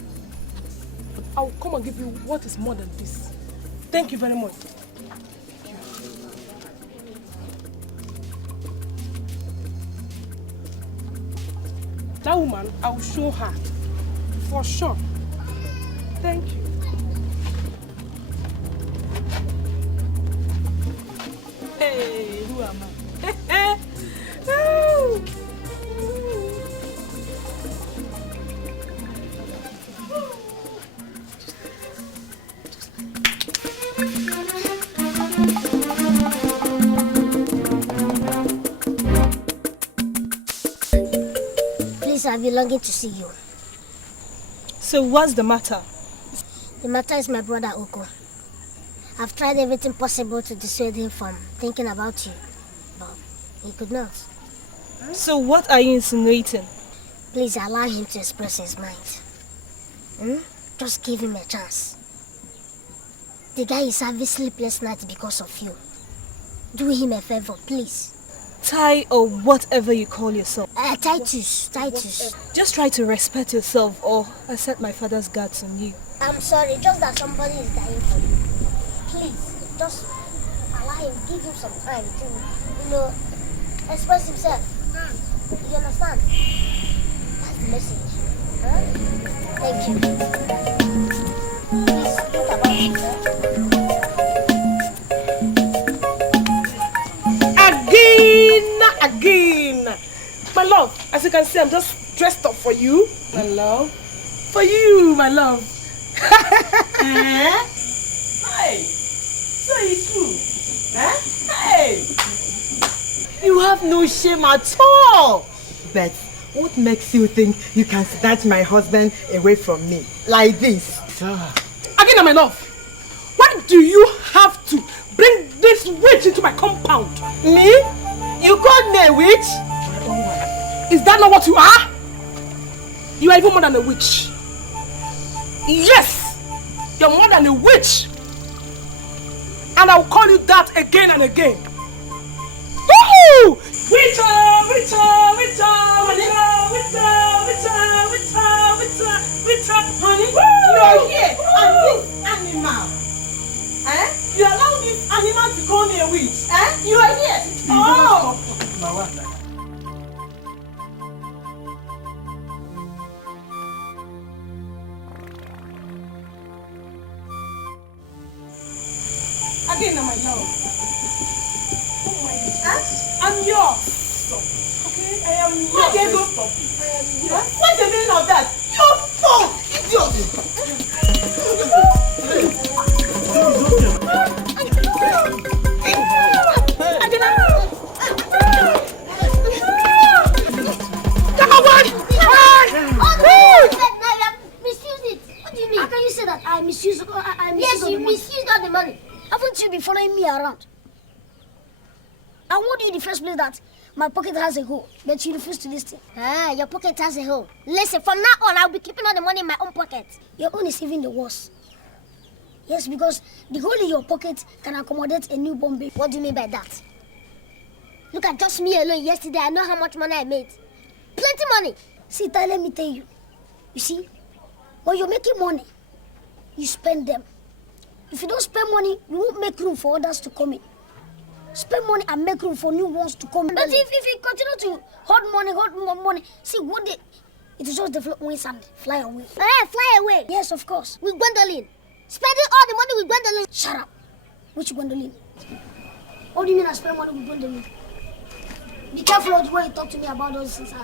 I will come and give you what is more than this. Thank you very much. That woman, I will show her. For sure. Thank you. Hey, who am I? Please, I've been longing to see you. So what's the matter? The matter is my brother Oko. I've tried everything possible to dissuade him from thinking about you, but he could not. So what are you insinuating? Please allow him to express his mind. Just give him a chance. The guy is having sleepless nights because of you. Do him a favor, please. Ty or whatever you call yourself. Titus. Just try to respect yourself or I set my father's guards on you. I'm sorry, just that somebody is dying for you. Please, just allow him, give him some time to, express himself. You understand? That's the message. Huh? Thank you. Please, what about you, sir? Again! My love, as you can see, I'm just dressed up for you, my love. For you, my love. Hey! So it's true. Hey! You have no shame at all. But what makes you think you can snatch my husband away from me like this? Again, my love, why do you have to bring this witch into my compound? Me? You called me a witch? Is that not what you are? You are even more than a witch. Yes! You're more than a witch. and I will call you that again and again. Woo! Honey, you are here and this animal. You allow this animal to call me a witch. You are here. Oh! Again, my love. Oh my goodness. I'm yours. Okay, I am yours. I am yours. What's the meaning of that? You're full idiot. How can you say that I misuse? Yes, you misused all the money. Haven't you been following me around? I warned you in the first place that my pocket has a hole, but you refuse to listen. Your pocket has a hole. Listen, from now on, I'll be keeping all the money in my own pocket. Your own is even the worst. Yes, because the hole in your pocket can accommodate a newborn baby. What do you mean by that? Look at just me alone yesterday. I know how much money I made. Plenty money. See, Ty, let me tell you. You see, when you're making money, you spend them. If you don't spend money, you won't make room for others to come in. Spend money and make room for new ones to come in. But if you continue to hold money, see, one day, it will just develop wings and fly away. Fly away? Yes, of course. With Gwendolyn. Spending all the money with Gwendolyn. Shut up. Which Gwendolyn? What do you mean I spend money with Gwendolyn? Be careful of the way you talk to me about those things.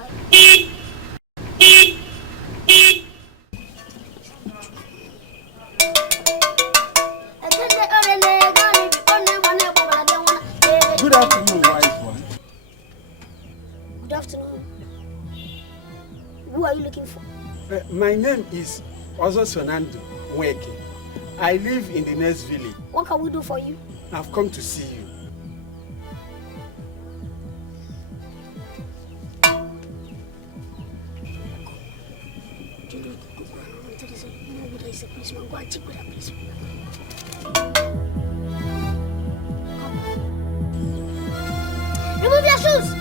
Good afternoon, wise one. Good afternoon. Who are you looking for? My name is Osita Weke. I live in the next village. What can we do for you? I've come to see you. Go and check with that policeman. Remove your shoes!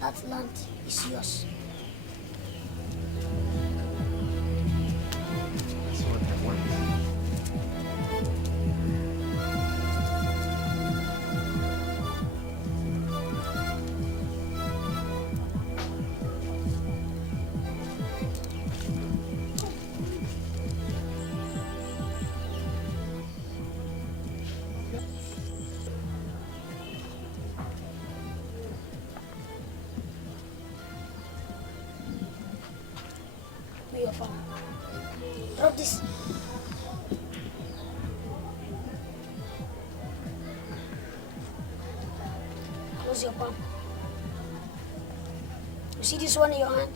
That land is yours. That's what I want. Your farm. Drop this. Close your palm. You see this one in your hand?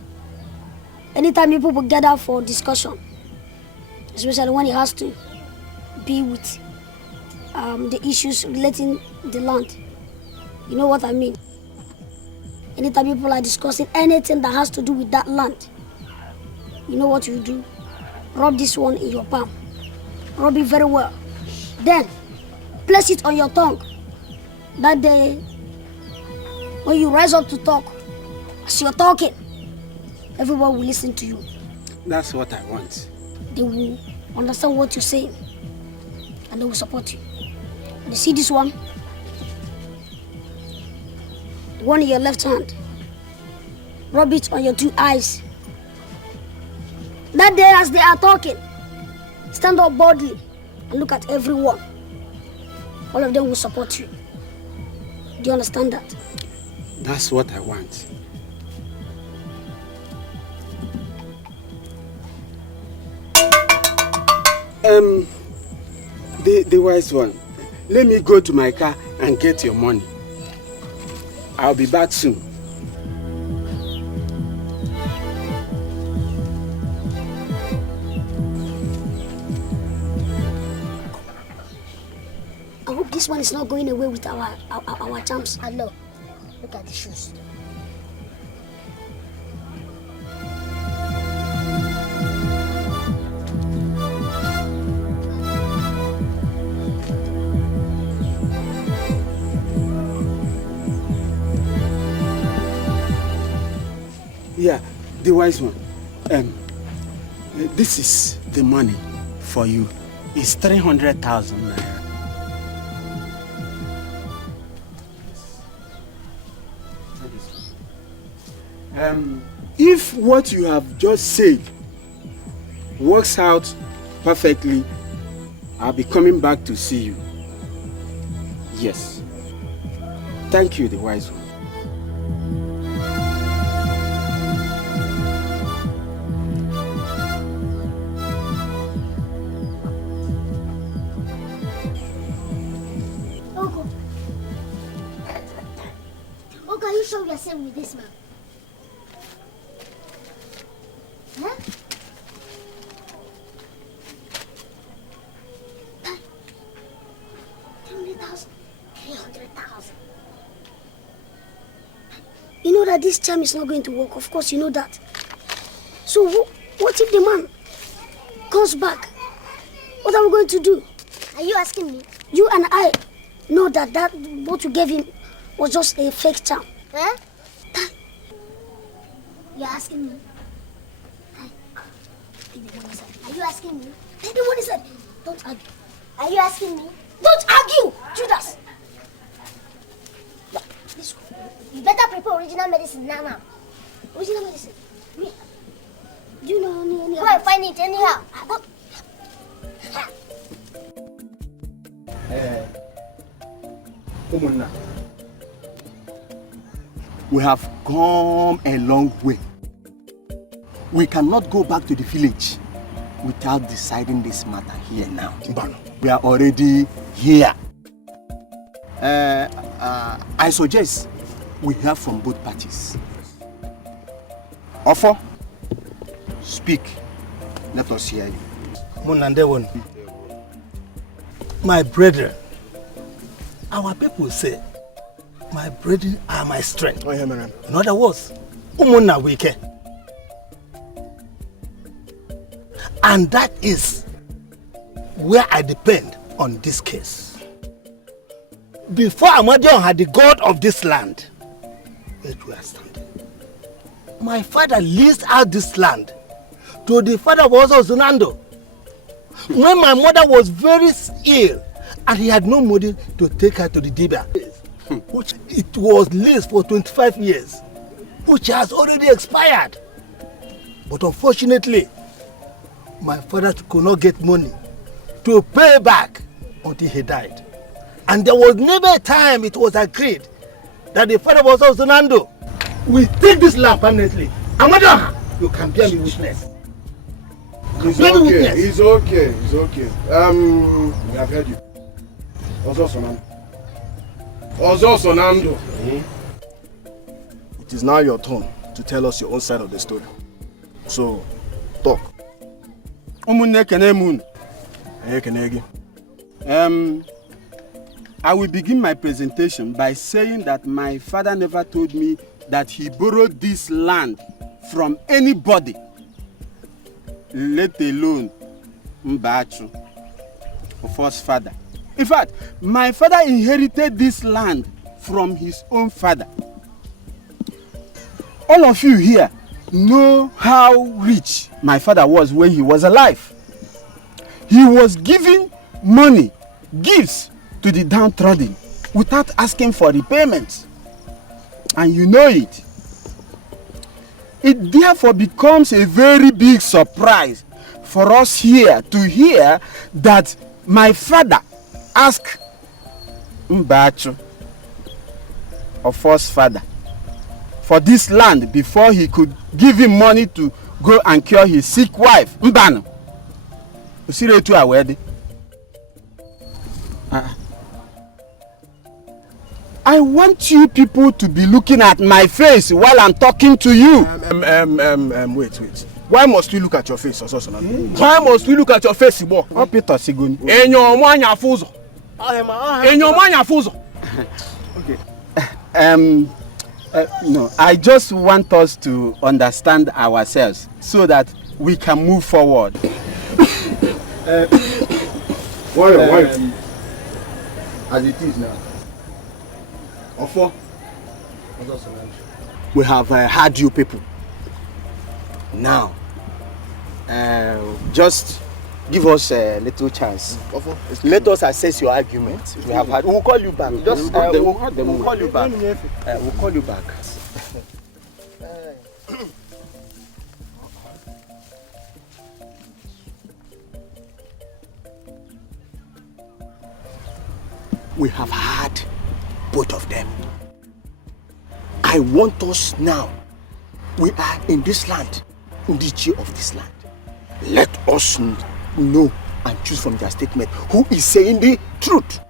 Anytime people gather for discussion, especially when it has to be with the issues relating the land, you know what I mean? Anytime people are discussing anything that has to do with that land, you know what you do? Rub this one in your palm. Rub it very well. Then, place it on your tongue. That day, when you rise up to talk, as you're talking, everyone will listen to you. That's what I want. They will understand what you're saying, and they will support you. And you see this one? The one in your left hand. Rub it on your two eyes. That day, as they are talking, stand up boldly and look at everyone. All of them will support you. Do you understand that? That's what I want. The wise one, let me go to my car and get your money. I'll be back soon. I hope this one is not going away with our charms. Hello, look at the shoes. Yeah, the wise one. This is the money for you. It's 300,000 naira. If what you have just said works out perfectly, I'll be coming back to see you. Yes. Thank you, the wise one. Ogo, are you sure we are safe with this man? Huh? You know that this charm is not going to work. Of course, you know that. So what if the man comes back? What are we going to do? Are you asking me? You and I know that what you gave him was just a fake charm. Huh? You're asking me? Are you asking me? Take the money, said. Don't argue. Are you asking me? Don't argue, Judas. This one. You better prepare original medicine now. Original medicine? Me? Do you know any? Go and find it anyhow. We have come a long way. We cannot go back to the village without deciding this matter here now. We are already here. I suggest we hear from both parties. Offer, speak. Let us hear you. Munandewon, my brethren, our people say, my brethren are my strength. In other words, Umuna wike. And that is where I depend on this case. Before Amadion had the god of this land, it was standing. My father leased out this land to the father of Ozo Zunando. When my mother was very ill and he had no money to take her to the Dibia, which it was leased for 25 years, which has already expired. But unfortunately, my father could not get money to pay back until he died. And there was never a time it was agreed that the father was also Nando will take this land permanently. Amada, you can bear me witness. It's okay, it's okay, it's okay. We have heard you. Ozo Sonando. It is now your turn to tell us your own side of the story. So, talk. I will begin my presentation by saying that my father never told me that he borrowed this land from anybody, let alone Mbachu, first father. In fact, my father inherited this land from his own father. All of you here know how rich my father was when he was alive. He was giving money, gifts to the downtrodden without asking for repayment. And you know it. It therefore becomes a very big surprise for us here to hear that my father asked Mbachu, or first father, for this land before he could give him money to go and cure his sick wife. Mbano. I want you people to be looking at my face while I'm talking to you. Wait. Why must we look at your face, Ososona? Why must we look at your face, Ibo? Peter Sigoni. Okay. No, I just want us to understand ourselves so that we can move forward. Why? As it is now. We have heard you people. Now, just give us a little chance. Let us assess your argument. We have had. We'll call you back. Just we'll call you back. We'll call you back. We have had both of them. I want us now. We are in this land, in the chair of this land. Let us know and choose from their statement who is saying the truth.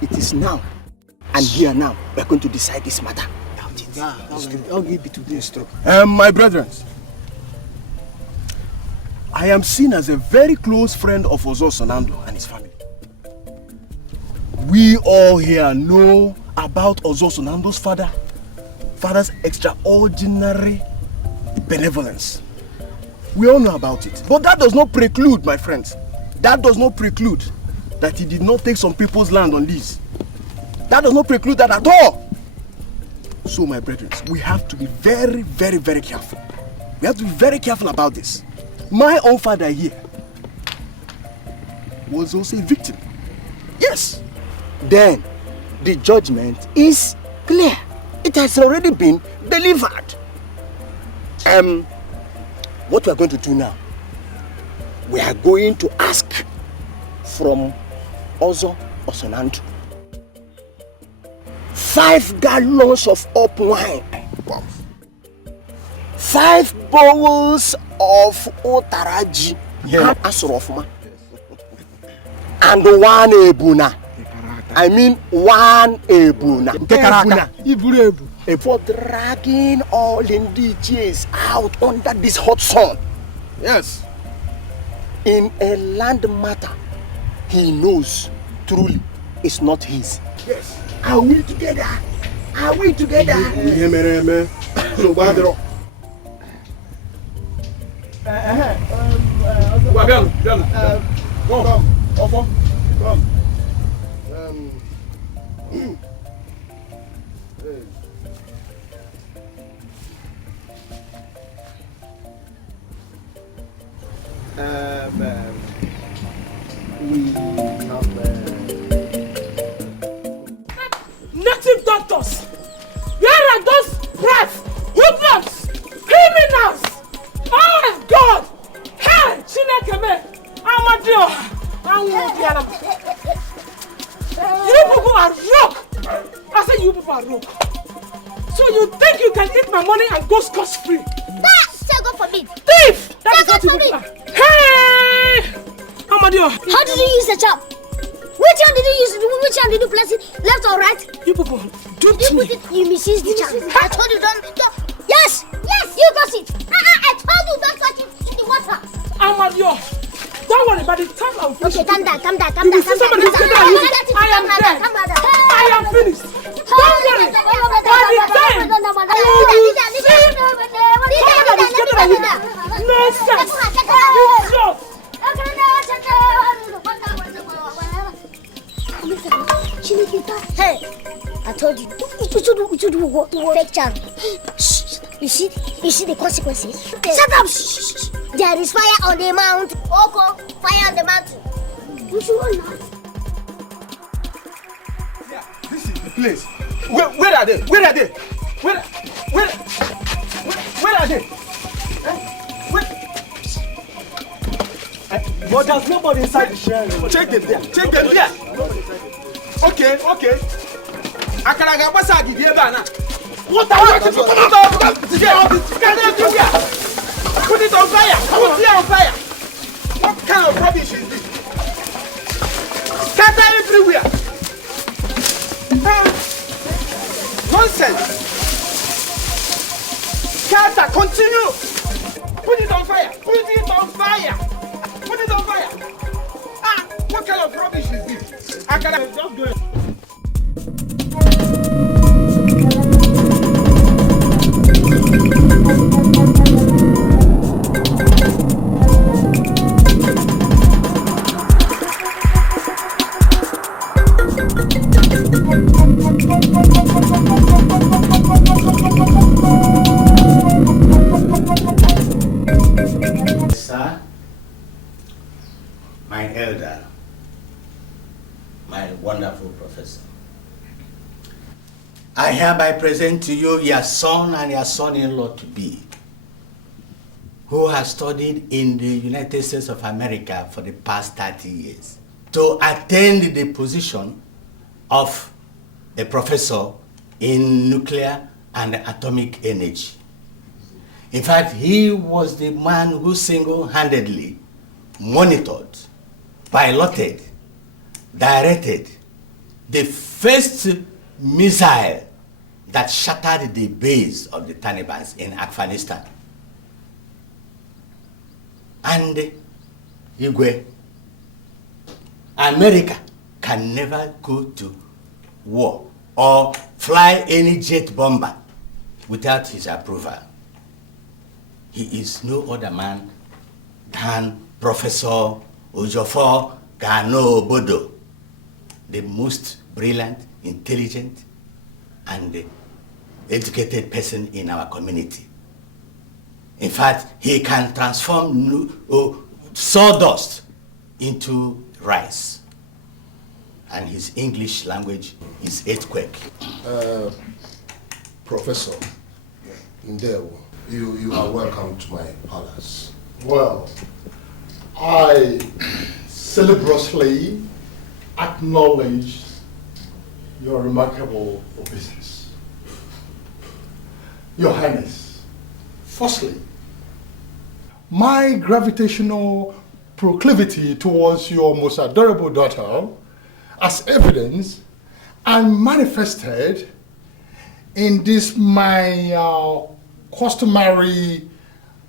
It is now and here now we are going to decide this matter. I'll give it to this talk. My brethren, I am seen as a very close friend of Ozo Sonando and his family. We all here know about Ozo Sonando's father's extraordinary benevolence. We all know about it. But that does not preclude, my friends, that does not preclude that he did not take some people's land on lease. That does not preclude that at all. So, my brethren, we have to be very, very, very careful. We have to be very careful about this. My own father here was also a victim. Yes. Then the judgment is clear. It has already been delivered. What we are going to do now, we are going to ask from Ozo Osonando 5 gallons of up wine, 5 bowls of otaraji, and 1 ebuna. I mean 1 ebuna. For dragging all indigenous out under this hot sun. Yes. In a land matter, he knows truly it's not his. Yes. Are we together? Are we together? Native doctors! Where are those brats, hoodlums, criminals? Oh God! Hey, Chineke, Amadio, you people are rogue! I said you people are rogue. So you think you can eat my money and go scot-free? Say God forbid. Thief! That is what you people are. Hey! Amadio! How did you use the chop? Which one did you use? Which one did you place it? Left or right? You people, duped me. You misused the chop. I told you don't. Yes! Yes! You got it! I told you don't touch it to the water. Amadio! Don't worry, by the time I'm finished. Okay, calm down. I am finished. Don't worry. By the time nonsense. Hey, I told you. You should go fake charm. You see the consequences. Shut up. There is fire on the mount. Oko, fire on the mountain. You should not. Yeah, this is the place. Where are they? Where are they? Where are they? But there's nobody inside the shell. Check them there. Check them there. Okay. Akaraga, what's up? What are you doing? Put it on fire. Put it on fire. What kind of rubbish is this? scatter everywhere. Nonsense. Scatter, continue. Put it on fire. Put it on fire. Put it on fire. What kind of rubbish is this? I can just do it. Sir, my elder, my wonderful professor, I hereby present to you your son and your son-in-law to be, who has studied in the United States of America for the past 30 years, to attain the position of a professor in nuclear and atomic energy. In fact, he was the man who single-handedly monitored, piloted, directed the first missile that shattered the base of the Taliban in Afghanistan. And Igwe, America can never go to war or fly any jet bomber without his approval. He is no other man than Professor Ojofor Gano Bodo, the most brilliant, intelligent, and educated person in our community. In fact, he can transform sawdust into rice. And his English language is earthquake. Professor Ndewo, you are welcome to my palace. Well, I celebriously acknowledge your remarkable obeisance. Your Highness, firstly, my gravitational proclivity towards your most adorable daughter, as evidence and manifested in this my customary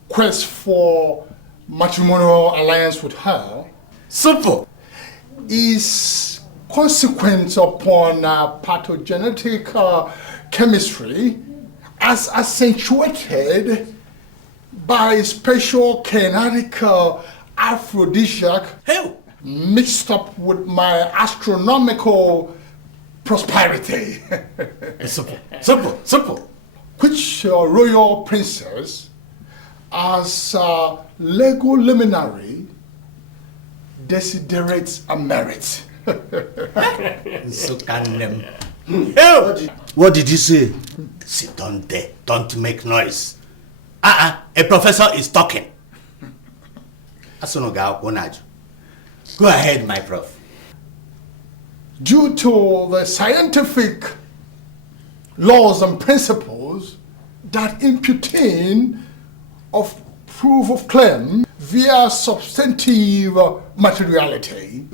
quest for matrimonial alliance with her, simple, is consequent upon pathogenetic chemistry as accentuated by special kinetic aphrodisiac mixed up with my astronomical prosperity. Simple. Which royal princess, as Lego luminary, desiderates a merit. What did you say? Sit down there. Don't make noise. A professor is talking. Go ahead, my prof. Due to the scientific laws and principles that impugn of proof of claim via substantive materiality,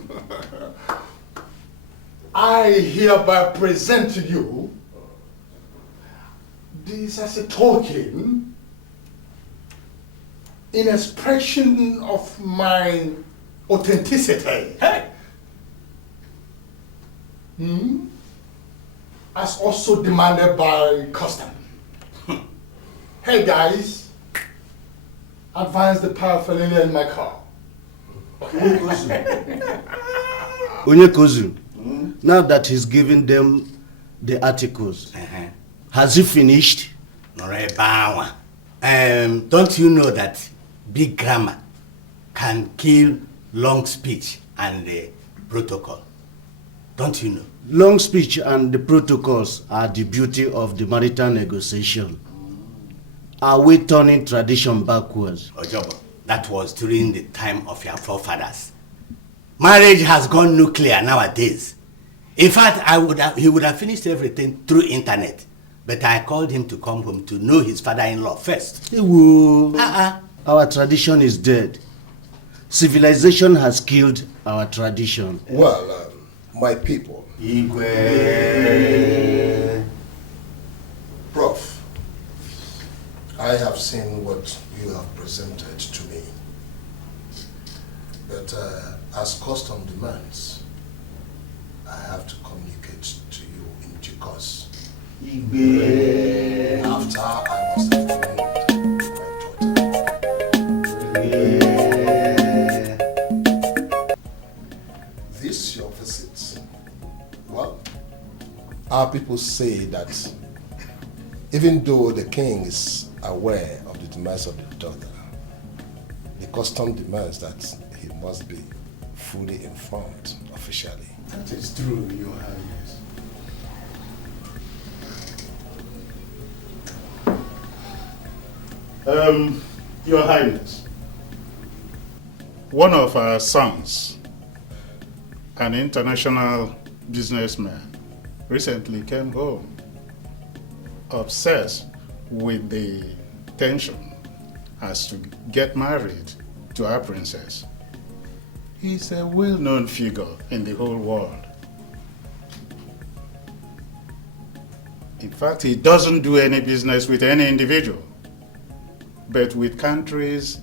I hereby present to you this as a token in expression of my authenticity. As also demanded by custom. Hey guys, advance the paraphernalia in my car. Onyekozu, now that he's giving them the articles, has he finished? Don't you know that big grammar can kill long speech and the protocol? Don't you know? Long speech and the protocols are the beauty of the marital negotiation. Are we turning tradition backwards? Ojobo, that was during the time of your forefathers. Marriage has gone nuclear nowadays. In fact, he would have finished everything through internet. But I called him to come home to know his father-in-law first. Our tradition is dead. Civilization has killed our tradition. Well, my people. Igwe. Prof, I have seen what you have presented to me. But as custom demands, I have to communicate to you in due course. Igwe. After I must have removed my daughter. This your visit. Well, our people say that even though the king is aware of the demise of the daughter, the custom demands that he must be fully informed officially. That is true, Your Highness. Your Highness, one of our sons, an international businessman, recently came home obsessed with the tension as to get married to our princess. He's a well-known figure in the whole world. In fact, he doesn't do any business with any individual, but with countries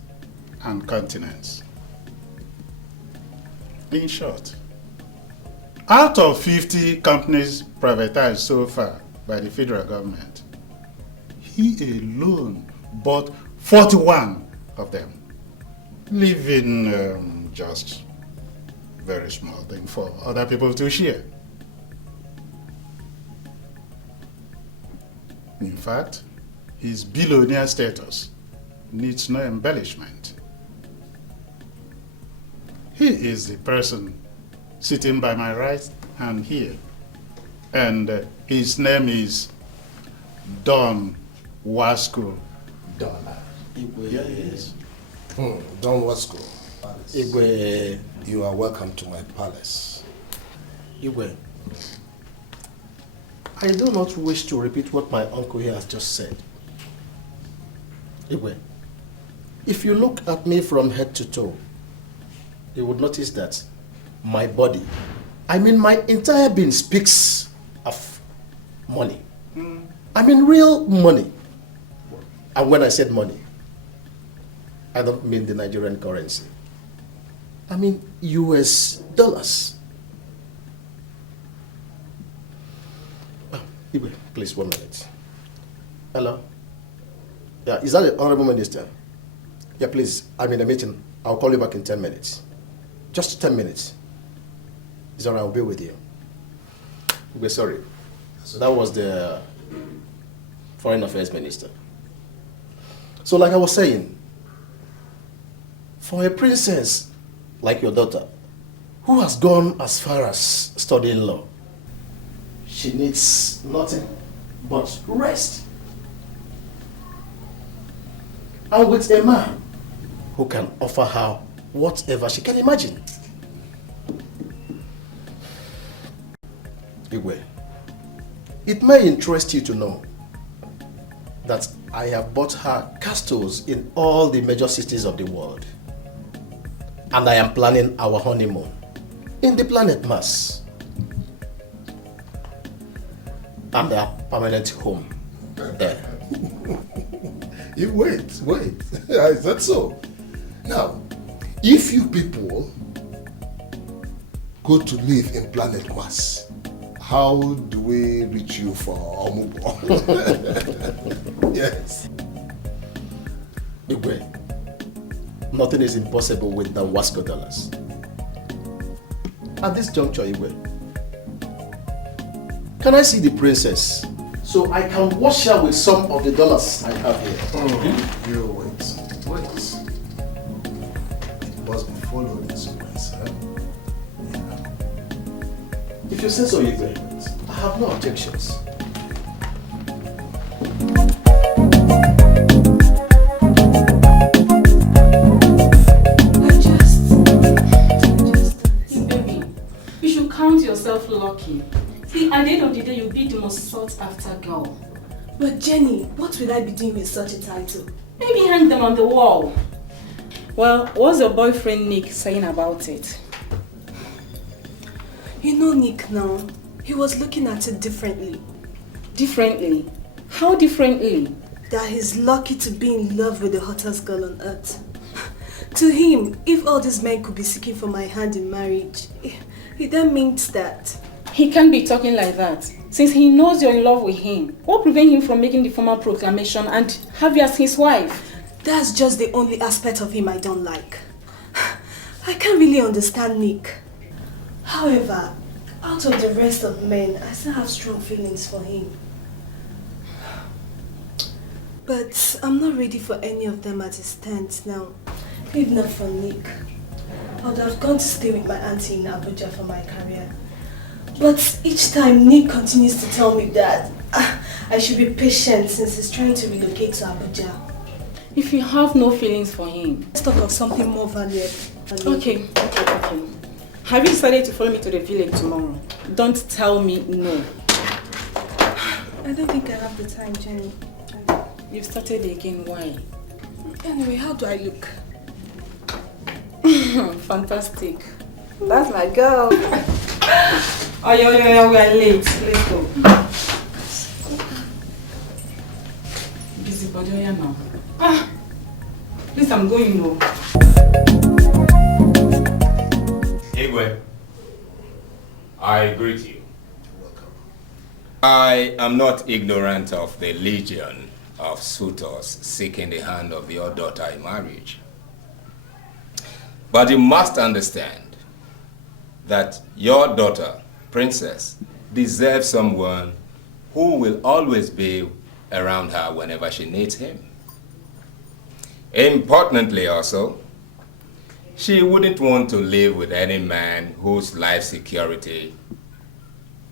and continents. In short, out of 50 companies privatized so far by the federal government, he alone bought 41 of them, leaving just very small thing for other people to share. In fact, his billionaire status needs no embellishment. He is the person sitting by my right hand here, and his name is Don Wasco Dollar. Yes. Don Wasco. Igwe, you are welcome to my palace. Igwe, I do not wish to repeat what my uncle here has just said. Igwe, if you look at me from head to toe, you would notice that my body, I mean my entire being, speaks of money. I mean real money. And when I said money, I don't mean the Nigerian currency. I mean US dollars. Igwe, please, 1 minute. Hello? Yeah, is that the Honorable Minister? Yeah, please, I'm in a meeting. I'll call you back in 10 minutes. Just 10 minutes. Is all right, I'll be with you. Igwe, sorry. So that was the Foreign Affairs Minister. So like I was saying, for a princess like your daughter, who has gone as far as studying law, she needs nothing but rest. And with a man who can offer her whatever she can imagine. Igwe, it may interest you to know that I have bought her castles in all the major cities of the world. And I am planning our honeymoon in the planet Mars. And a permanent home there. You wait. Is that so? Now, if you people go to live in planet Mars, how do we reach you for Omubo? Yes. Igwe, nothing is impossible with the Wasco dollars. At this juncture, Igwe, can I see the princess so I can wash her with some of the dollars I have here? You wait. It must be followed in sequence, huh? If you say so, Igwe, I have no objections. Baby, you should count yourself lucky. See, at the end of the day, you'll be the most sought after girl. But Jenny, what will I be doing with such a title? Maybe hang them on the wall. Well, what's your boyfriend Nick saying about it? You know Nick now. He was looking at it differently. Differently? How differently? That he's lucky to be in love with the hottest girl on earth. To him, if all these men could be seeking for my hand in marriage, he then means that. He can't be talking like that. Since he knows you're in love with him, what prevents him from making the formal proclamation and have you as his wife? That's just the only aspect of him I don't like. I can't really understand Nick. However, out of the rest of men, I still have strong feelings for him. But I'm not ready for any of them as it stands now. If not for Nick, I would have gone to stay with my auntie in Abuja for my career. But each time Nick continues to tell me that I should be patient since he's trying to relocate to Abuja. If you have no feelings for him, let's talk of something more valuable. Okay. Have you decided to follow me to the village tomorrow? Don't tell me no. I don't think I have the time, Jenny. You've started again, why? Anyway, how do I look? Fantastic. That's my girl. Oh, yeah, we are late. Let's go. Busy body now. Please, I'm going now. Igwe, I greet you. Welcome. I am not ignorant of the legion of suitors seeking the hand of your daughter in marriage. But you must understand that your daughter, Princess, deserves someone who will always be around her whenever she needs him. Importantly also, she wouldn't want to live with any man whose life security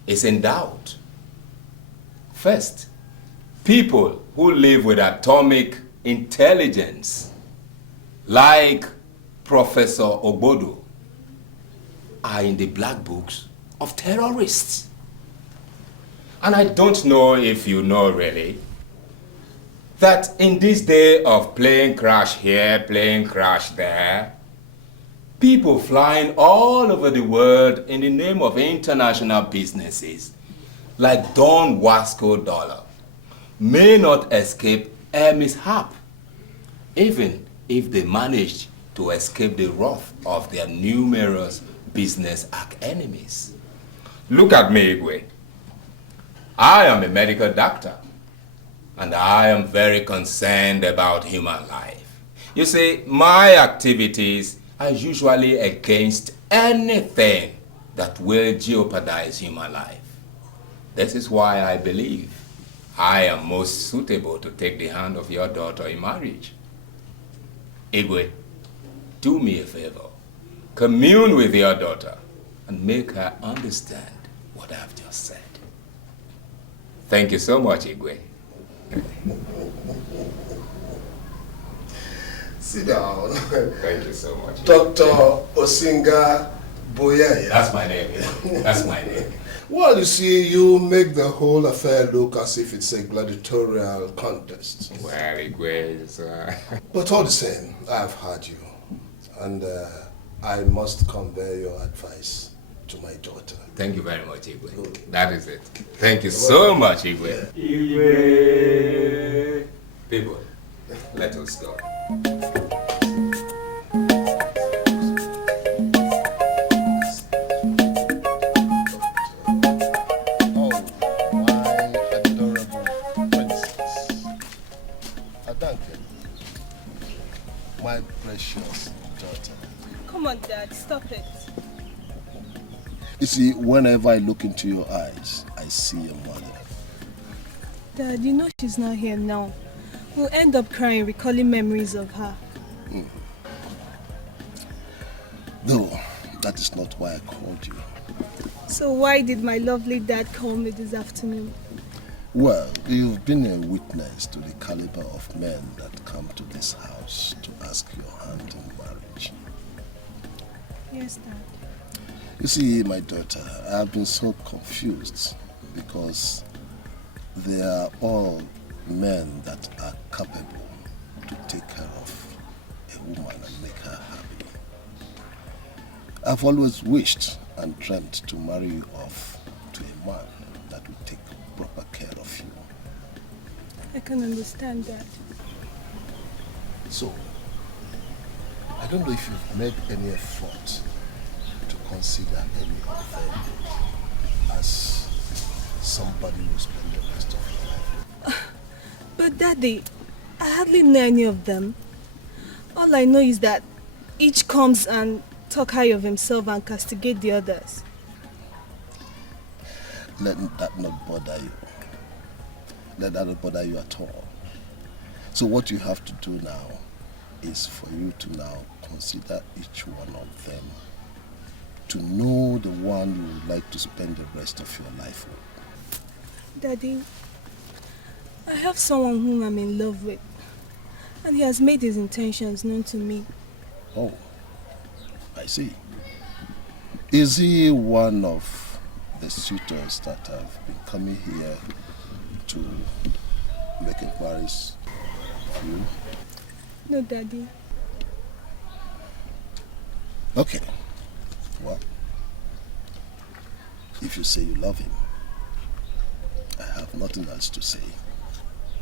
is in doubt. First, people who live with atomic intelligence, like Professor Ogbodo, are in the black books of terrorists. And I don't know if you know really, that in this day of playing crash here, playing crash there, people flying all over the world in the name of international businesses, like Don Vasco Dollar, may not escape a mishap, even if they managed to escape the wrath of their numerous business arch-enemies. Look at me, Igwe. I am a medical doctor, and I am very concerned about human life. You see, my activities are usually against anything that will jeopardize human life. This is why I believe I am most suitable to take the hand of your daughter in marriage. Igwe, do me a favor. Commune with your daughter and make her understand what I have just said. Thank you so much, Igwe. Sit down. Thank you so much. Dr. Osinga Boyaya. That's my name. That's my name. Well, you see, you make the whole affair look as if it's a gladiatorial contest. Well, Igwe is... But all the same, I've heard you. And I must convey your advice to my daughter. Thank you very much, Igwe. Good. That is it. Thank you so much, Igwe. Igwe. People, let us go. My precious daughter. Come on, Dad, stop it. You see, whenever I look into your eyes, I see your mother. Dad, you know she's not here now. We'll end up crying, recalling memories of her. No, that is not why I called you. So why did my lovely dad call me this afternoon? Well, you've been a witness to the caliber of men that come to this house to ask your hand in marriage. Yes, Dad. You see, my daughter, I have been so confused because they are all men that are capable to take care of a woman and make her happy. I've always wished and dreamt to marry you off to a man that will take proper care of you. I can understand that. So, I don't know if you've made any effort to consider any of them as somebody who will spend the rest of your life. But Daddy, I hardly know any of them. All I know is that each comes and talk high of himself and castigate the others. Let that not bother you. Let that not bother you at all. So what you have to do now is for you to now consider each one of them to know the one you would like to spend the rest of your life with. Daddy, I have someone whom I'm in love with, and he has made his intentions known to me. Oh, I see. Is he one of the suitors that have been coming here to make inquiries for you? No, Daddy. Okay. Well, if you say you love him, I have nothing else to say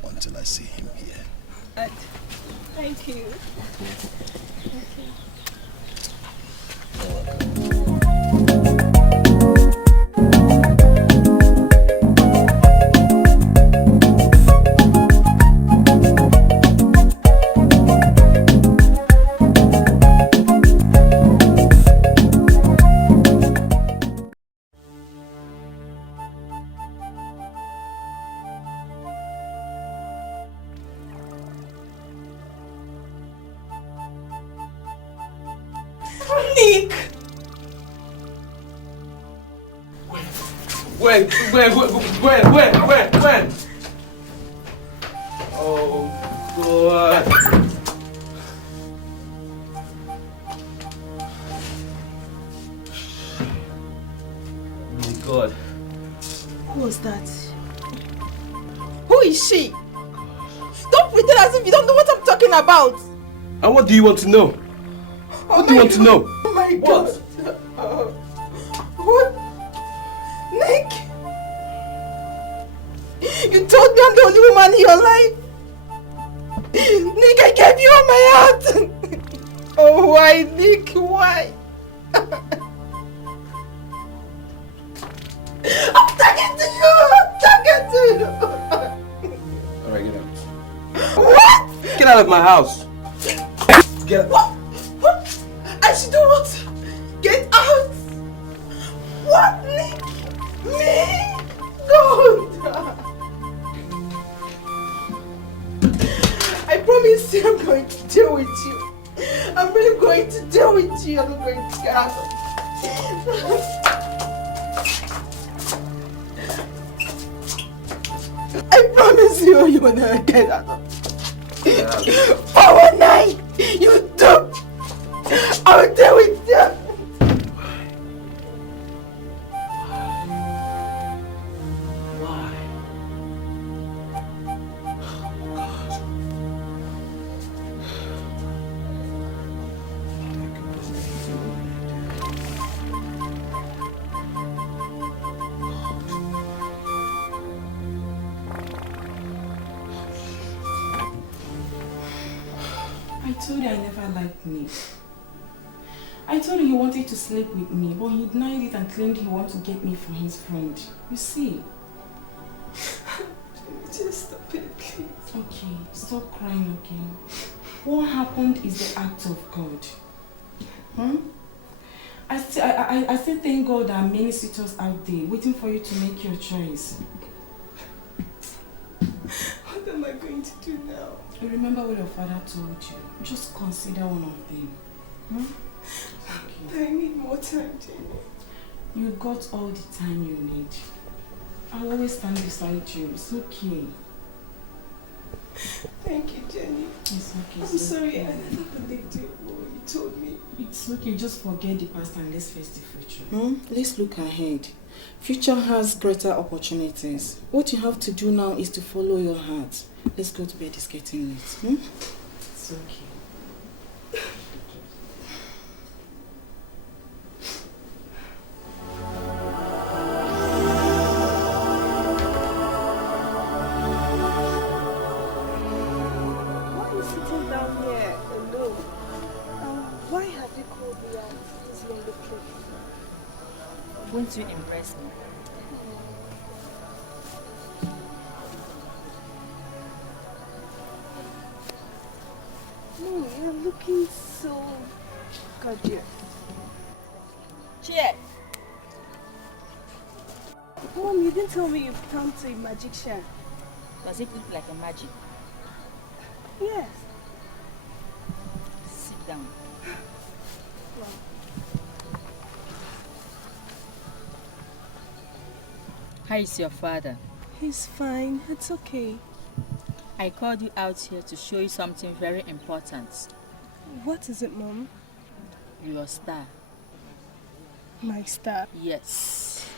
until I see him here. Thank you. Nick! When? Oh, God. Oh, God. Who was that? Who is she? Don't pretend as if you don't know what I'm talking about. And what do you want to know? What do you want to know? Oh my God. What? Nick? You told me I'm the only woman in your life. Nick, I gave you all my heart. Oh, why, Nick? Why? I'm talking to you. I'm talking to you. Alright, get out. What? Get out of my house. Get out. What? I should do what? Get out. What, Nick? Me? God. I promise you I'm going to deal with you. I'm really going to deal with you. I'm not going to get out of I promise you will never get out of For one night, you do. I will deal with you. I told you I never liked Nick. I told him he wanted to sleep with me, but he denied it and claimed he wanted to get me for his friend. You see? Just stop it, please. Okay, stop crying again. What happened is the act of God. I still thank God there are many suitors out there waiting for you to make your choice. What am I going to do now? You remember what your father told you. Just consider one of them. Okay. I need more time, Jenny. You got all the time you need. I'll always stand beside you. It's okay. Thank you, Jenny. It's okay. I'm sorry, I never believed you when you told me. It's okay. Just forget the past and let's face the future. Let's look ahead. Future has greater opportunities. What you have to do now is to follow your heart. Let's go to bed. It's getting late. It's okay. Don't you impress me? Mom, you're looking so gorgeous. Cheers! Mom, you didn't tell me you've turned to a magician. Does it look like a magic? Yes. Sit down. Wow. How is your father? He's fine. It's okay. I called you out here to show you something very important. What is it, Mom? Your star. My star? Yes.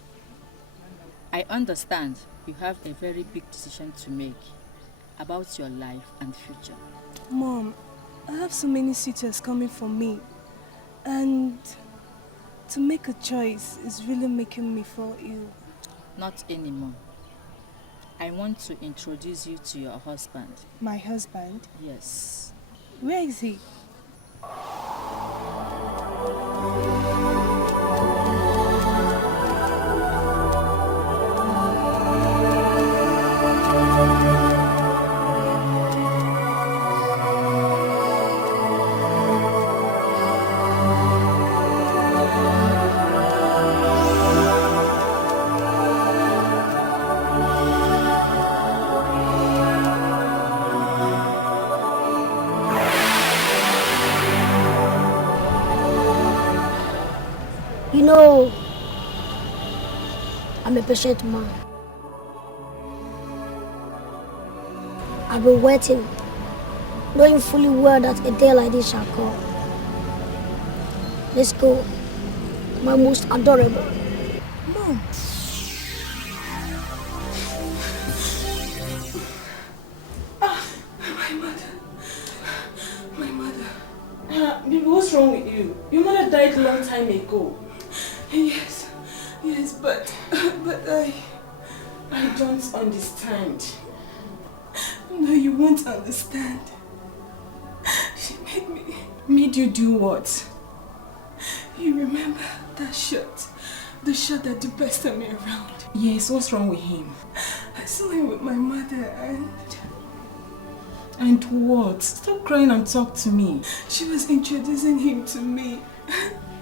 I understand you have a very big decision to make about your life and future. Mom, I have so many suitors coming for me. And to make a choice is really making me fall ill. Not anymore. I want to introduce you to your husband. My husband? Yes. Where is he? You know, I'm a patient man. I've been waiting, knowing fully well that a day like this shall come. Let's go, my most adorable. Mom. My mother. Baby, what's wrong with you? Your mother died a long time ago. Yes, but I don't understand. No, you won't understand. She made me. Made you do what? You remember that shot? The shot that bested me around. Yes, what's wrong with him? I saw him with my mother and... And what? Stop crying and talk to me. She was introducing him to me.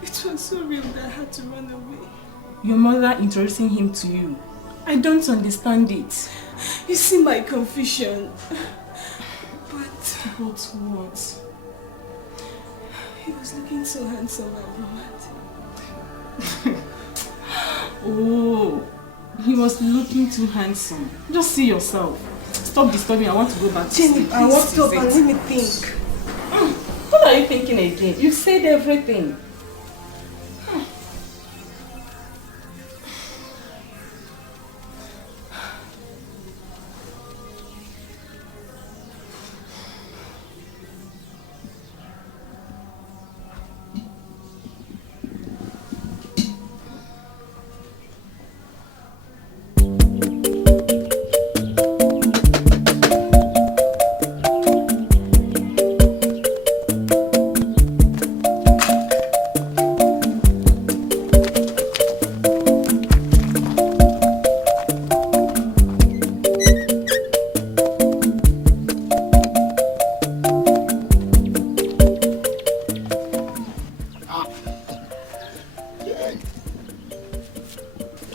It was so real that I had to run away. Your mother introducing him to you? I don't understand it. You see my confusion. But what? He was looking so handsome and romantic. Oh, he was looking too handsome. Just see yourself. Stop disturbing. I want to go back to sleep. I want to stop and let me think. What are you thinking again? You've said everything.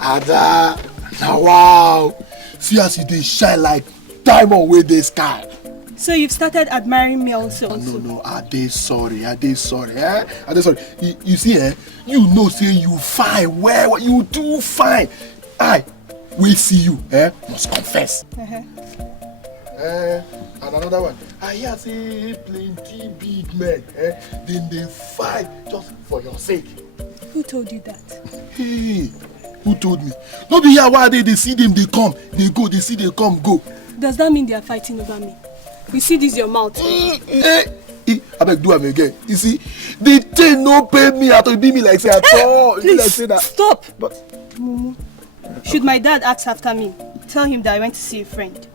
Ada, now wow, see as you dey shine like diamond wey dey sky. So you've started admiring me also? No, I dey sorry, I dey sorry. You see, you know say you fine, well, you do fine. I will see you, must confess. And another one, I hear say plenty big men, then they fight just for your sake. Who told you that? Hey, who told me? No be here why they see them, they come, they go, they see they come, go. Does that mean they are fighting over me? You see this your mouth? I beg do am again. You see, the thing no pay me at all, be me like say at all. Please, like say that. Stop! But Mumu, should my dad ask after me, tell him that I went to see a friend.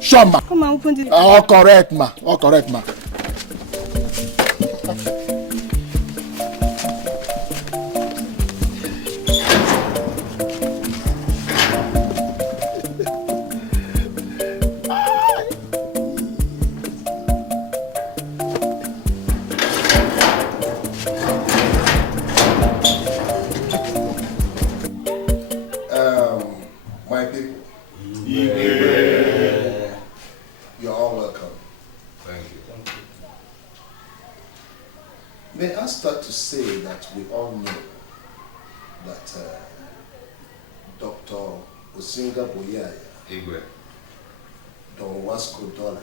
Sure, ma. Come on, open the... All correct, ma. All correct, ma. that we all know that Dr. Osinga Boyaya, Don Wasco Dollar,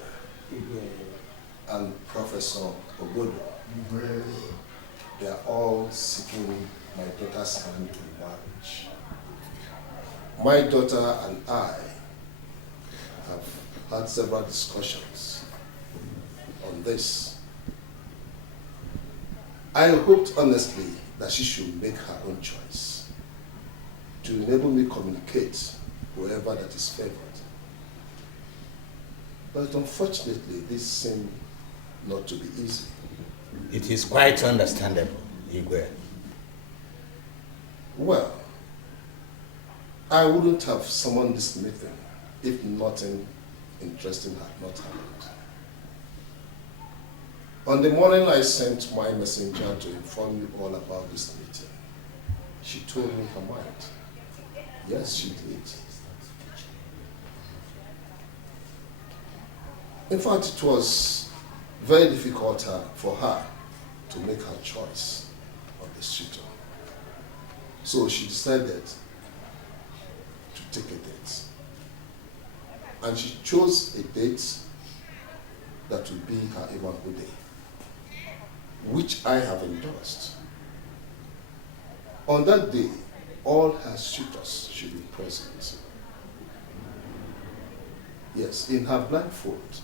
and Professor Obodo, they are all seeking my daughter's hand in marriage. My daughter and I have had several discussions on this. I hoped honestly that she should make her own choice to enable me communicate whoever that is favored. But unfortunately, this seemed not to be easy. It is quite understandable, Igwe. Well, I wouldn't have summoned this meeting if nothing interesting had not happened. On the morning I sent my messenger to inform you all about this meeting, she told me her mind. Yes, she did. In fact, it was very difficult for her to make her choice of the suitor. So she decided to take a date. And she chose a date that would be her Iwangu Day, which I have endorsed. On that day, all her suitors should be present. Yes, in her blindfold.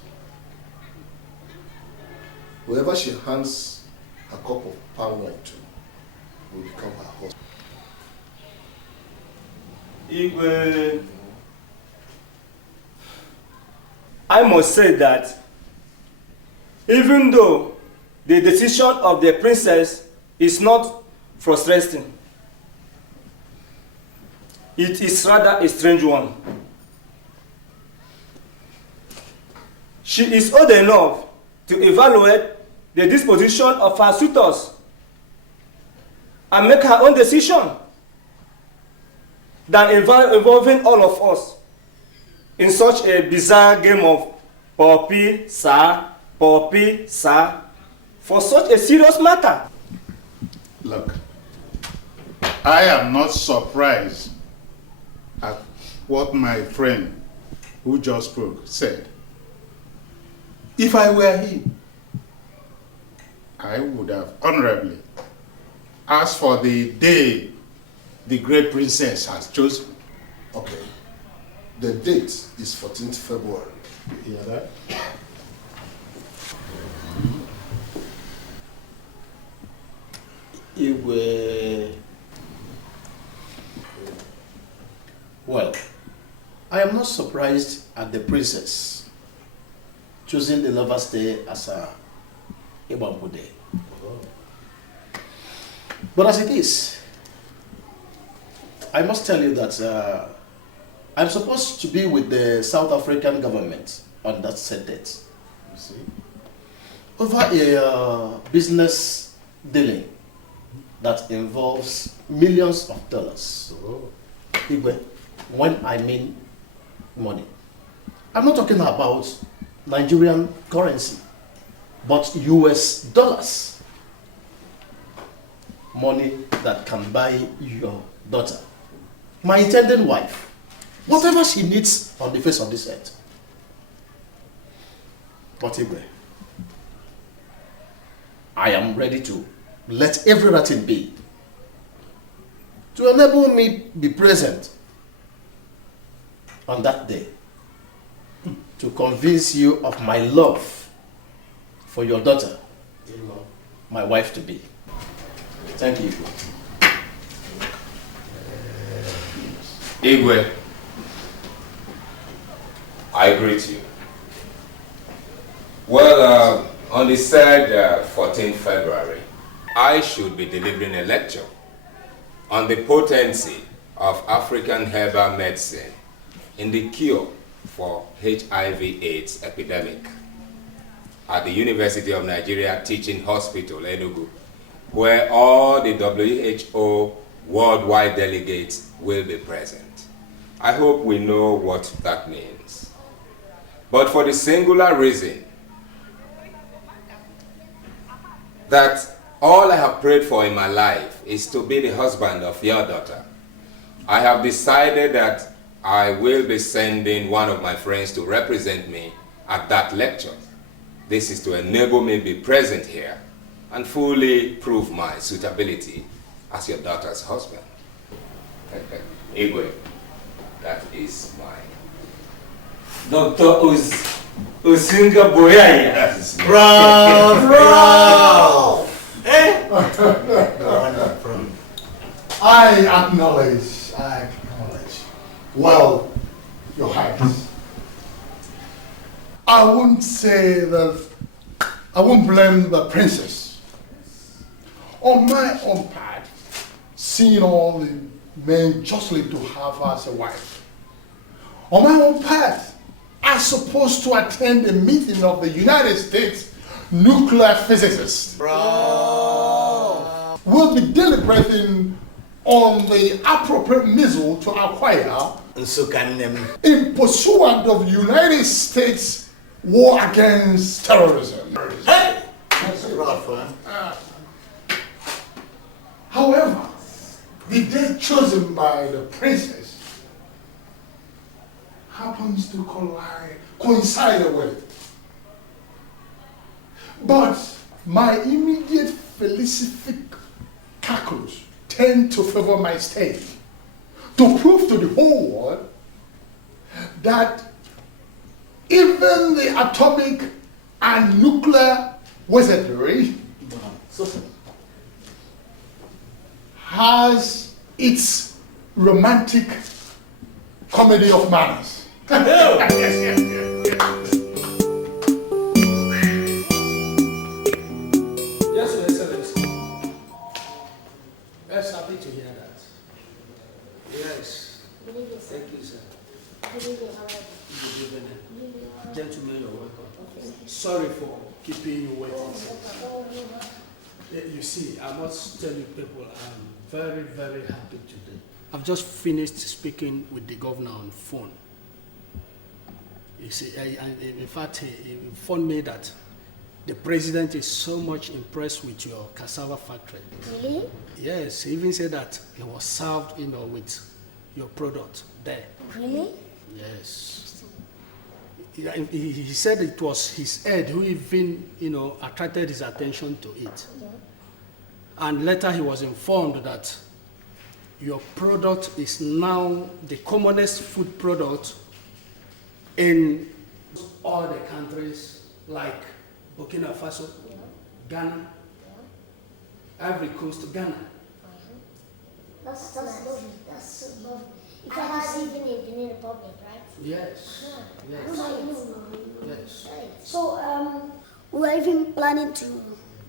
Whoever she hands a cup of palm wine to will become her husband. Igwe, I must say that even though the decision of the princess is not frustrating, it is rather a strange one. She is old enough to evaluate the disposition of her suitors and make her own decision than involving all of us in such a bizarre game of Poppy, sir, for such a serious matter. Look, I am not surprised at what my friend who just spoke said. If I were him, I would have honorably asked for the day the great princess has chosen. Okay. The date is 14th February. You hear that? Well, I am not surprised at the princess choosing the Lover's Day as a Ibambu Day. But as it is, I must tell you that I'm supposed to be with the South African government on that set date. You see? Over a business dealing that involves millions of dollars. When I mean money, I'm not talking about Nigerian currency, but US dollars. Money that can buy your daughter, my intended wife, whatever she needs on the face of this earth. But Igwe, I am ready to let everything be to enable me be present on that day to convince you of my love for your daughter, my wife to be. Thank you. Igwe, I greet you. Well, on the said 14th February, I should be delivering a lecture on the potency of African herbal medicine in the cure for HIV/AIDS epidemic at the University of Nigeria Teaching Hospital, Enugu, where all the WHO worldwide delegates will be present. I hope we know what that means. But for the singular reason that All I have prayed for in my life is to be the husband of your daughter. I have decided that I will be sending one of my friends to represent me at that lecture. This is to enable me to be present here and fully prove my suitability as your daughter's husband. Igwe, that is mine. Dr. Osinga Boyaya. Bravo! I acknowledge. Well, Your Highness, I won't say that, I won't blame the princess. On my own part, seeing all the men justly to have her as a wife. On my own part, I'm supposed to attend a meeting of the United States nuclear physicists. We'll be deliberating on the appropriate missile to acquire in pursuant of the United States war against terrorism. Hey! However, the date chosen by the princess happens to coincide with it. But my immediate felicific calculus tend to favor my state to prove to the whole world that even the atomic and nuclear wizardry has its romantic comedy of manners. Yes. Yes, Your Excellency. Yes, happy to hear that. Yes. Thank you, sir. Good evening. Gentlemen, you're welcome. Sorry for keeping you waiting. You see, I must tell you people, I'm very, very happy today. I've just finished speaking with the governor on phone. You see, in fact, he informed me that the president is so much impressed with your cassava factory. Really? Yes, he even said that he was served, with your product there. Really? Yes. He said it was his head who even, attracted his attention to it. Yeah. And later he was informed that your product is now the commonest food product in all the countries like Burkina Faso, Ghana, Ivory Coast, Ghana. That's lovely. That's so lovely. If I had even in Benin Republic, right? Yes. Yes. Yes. So, we are even planning to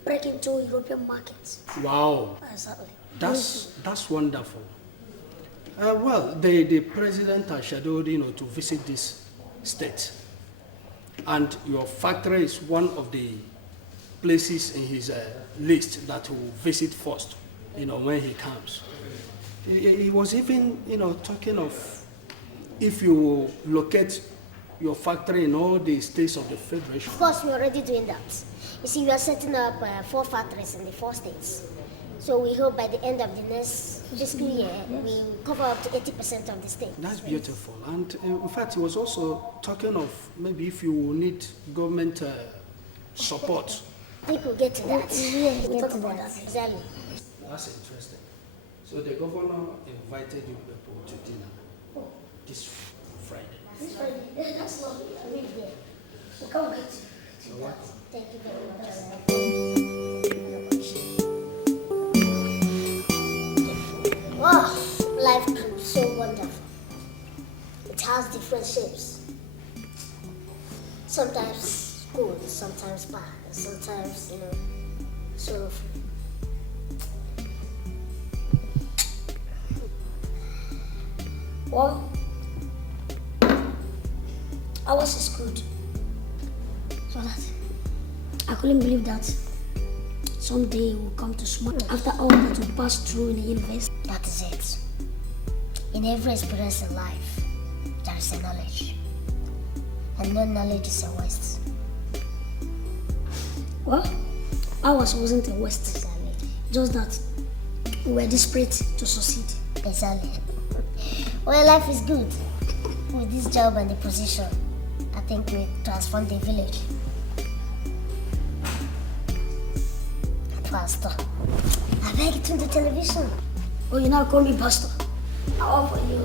break into European markets. Wow. Exactly. That's wonderful. Well, the president has scheduled, to visit this state, and your factory is one of the places in his list that he will visit first, when he comes. He was even, talking of if you will locate your factory in all the states of the Federation. Of course, we're already doing that. You see, we are setting up 4 factories in the 4 states. So we hope by the end of the next fiscal year, we cover up to 80% of the state. That's beautiful. And in fact, he was also talking of maybe if you will need government support. I think we'll get to that. We'll talk about that. Exactly. That's interesting. So the governor invited you people to dinner this Friday. This Friday? That's lovely. I'll be there. We'll come get you. You're welcome. Thank you very much. Wow, life proved so wonderful. It has different shapes. Sometimes good, sometimes bad, and sometimes, sorrowful. Well, ours is good. So that I couldn't believe that someday we'll come to smart after all that we passed through in the universe. That is it. In every experience in life, there is a knowledge. And no knowledge is a waste. Well, ours wasn't a waste. Just that we were desperate to succeed. Exactly. Well, life is good. With this job and the position, I think we transform the village. Pastor, I beg you to the television. Oh, you now call me pastor. I work for you.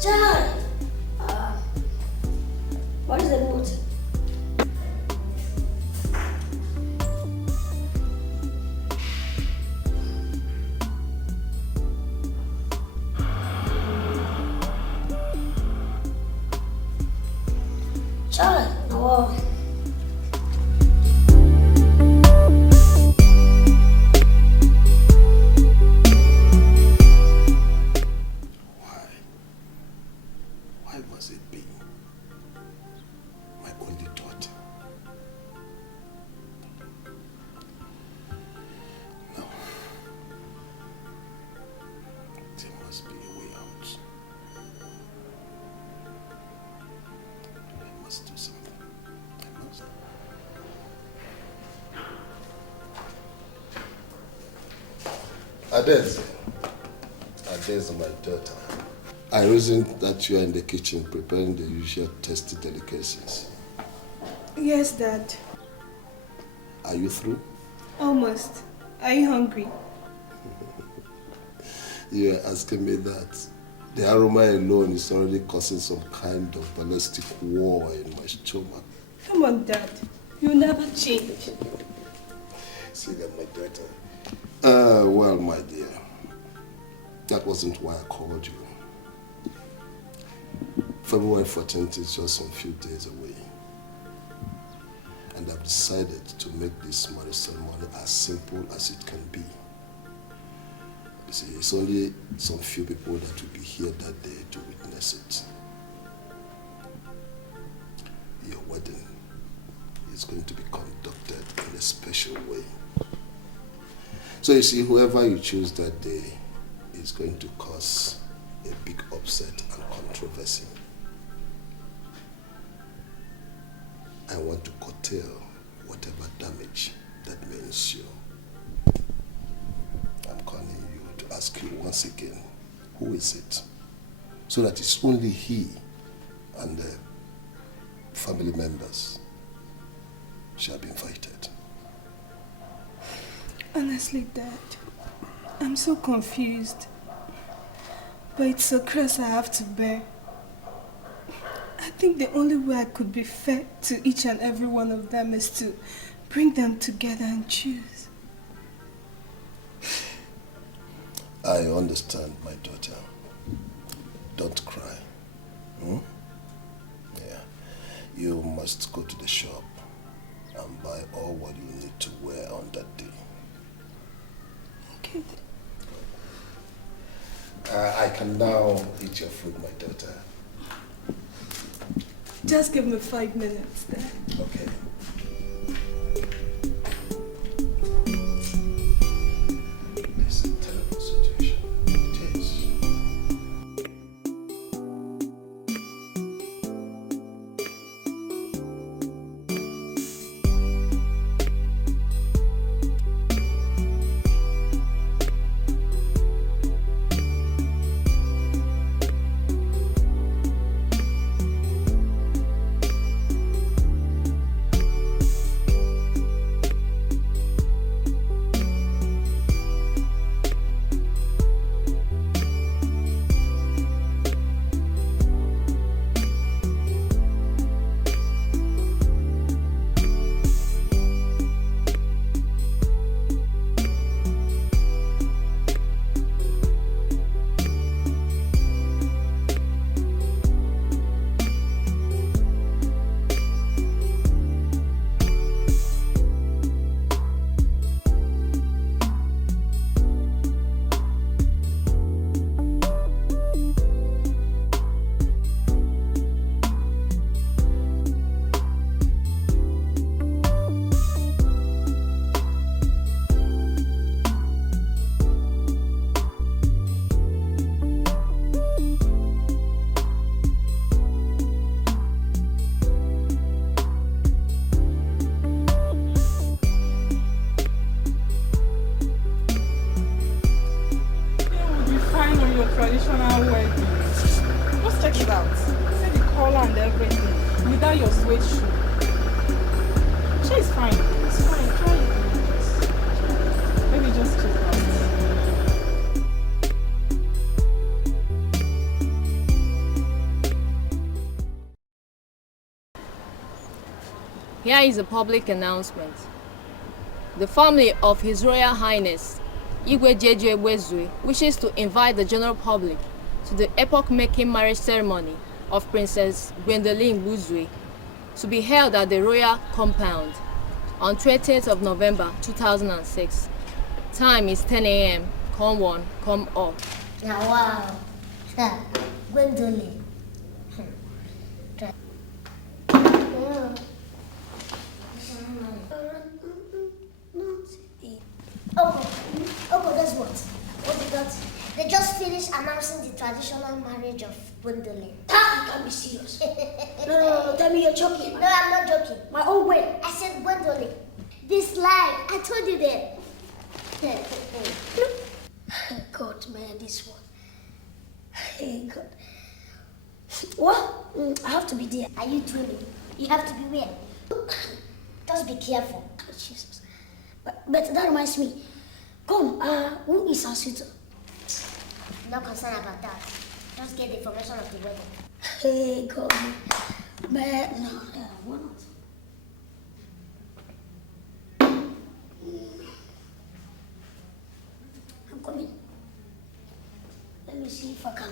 John! What is the note? John! Oh. Why was it being my only daughter? No. There must be a way out. I must do something. I must. Ikedieze, my daughter. I reasoned that you are in the kitchen preparing the usual tasty delicacies. Yes, Dad. Are you through? Almost. Are you hungry? You are asking me that. The aroma alone is already causing some kind of ballistic war in my stomach. Come on, Dad. You'll never change. See that, my daughter? Well, my dear, that wasn't why I called you. February 14th is just some few days away. And I've decided to make this marriage ceremony as simple as it can be. You see, it's only some few people that will be here that day to witness it. Your wedding is going to be conducted in a special way. So you see, whoever you choose that day is going to cause a big upset and controversy. I want to curtail whatever damage that may ensue. I'm calling you to ask you once again, who is it? So that it's only he and the family members shall be invited. Honestly, Dad, I'm so confused. But it's a curse I have to bear. I think the only way I could be fair to each and every one of them is to bring them together and choose. I understand, my daughter. Don't cry. Yeah. You must go to the shop and buy all what you need to wear on that day. Okay. I can now eat your food, my daughter. Just give me 5 minutes, Dad. Okay. It's a terrible situation. It is. everything without your sweet shoe. She's fine. It's fine. Try it. Maybe just check out. Here is a public announcement. The family of His Royal Highness Ikedieze wishes to invite the general public to the epoch-making marriage ceremony of Princess Gwendolyn Buzwe to be held at the Royal Compound on 20th of November 2006. Time is 10 a.m. Come one, come all. Now, wow. Gwendolyn. Oh, guess what? What is that? They just finished announcing the traditional marriage of Gwendolyn. You can't be serious. No, tell me you're joking. No, I'm not joking. My own way. I said Gwendolyn. This lie, I told you that. God, man, this one. Hey, God. What? I have to be there. Are you dreaming? You have to be where? Just be careful. Oh, Jesus. But that reminds me. Come, who is our suitor? Not concerned about that. Just get the information of the wedding. Hey, God. But no, why not? I'm coming. Let me see if I can.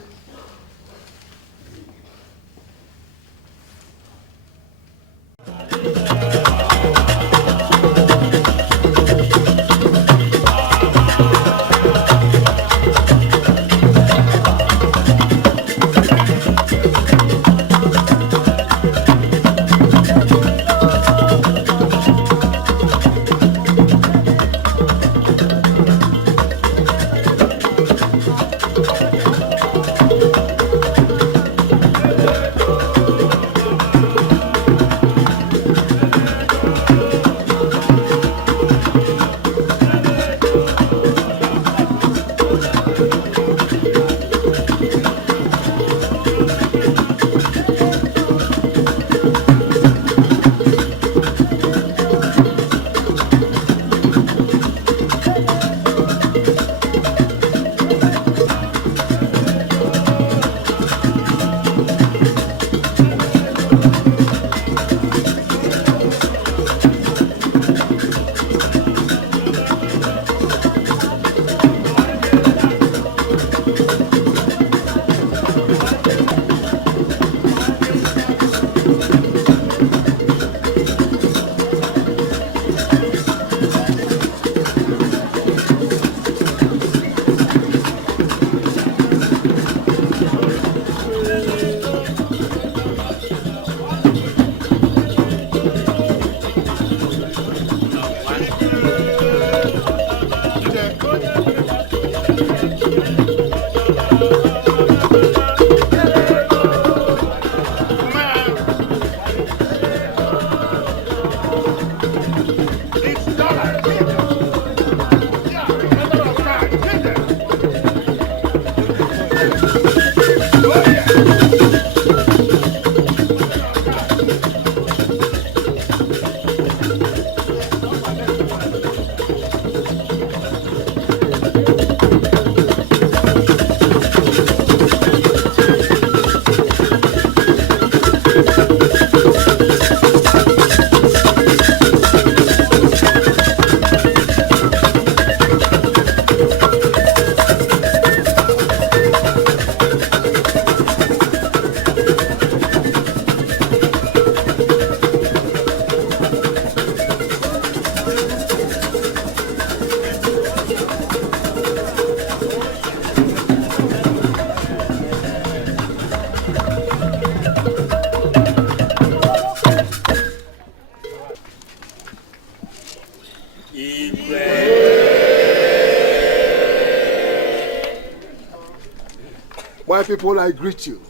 My people, I greet you.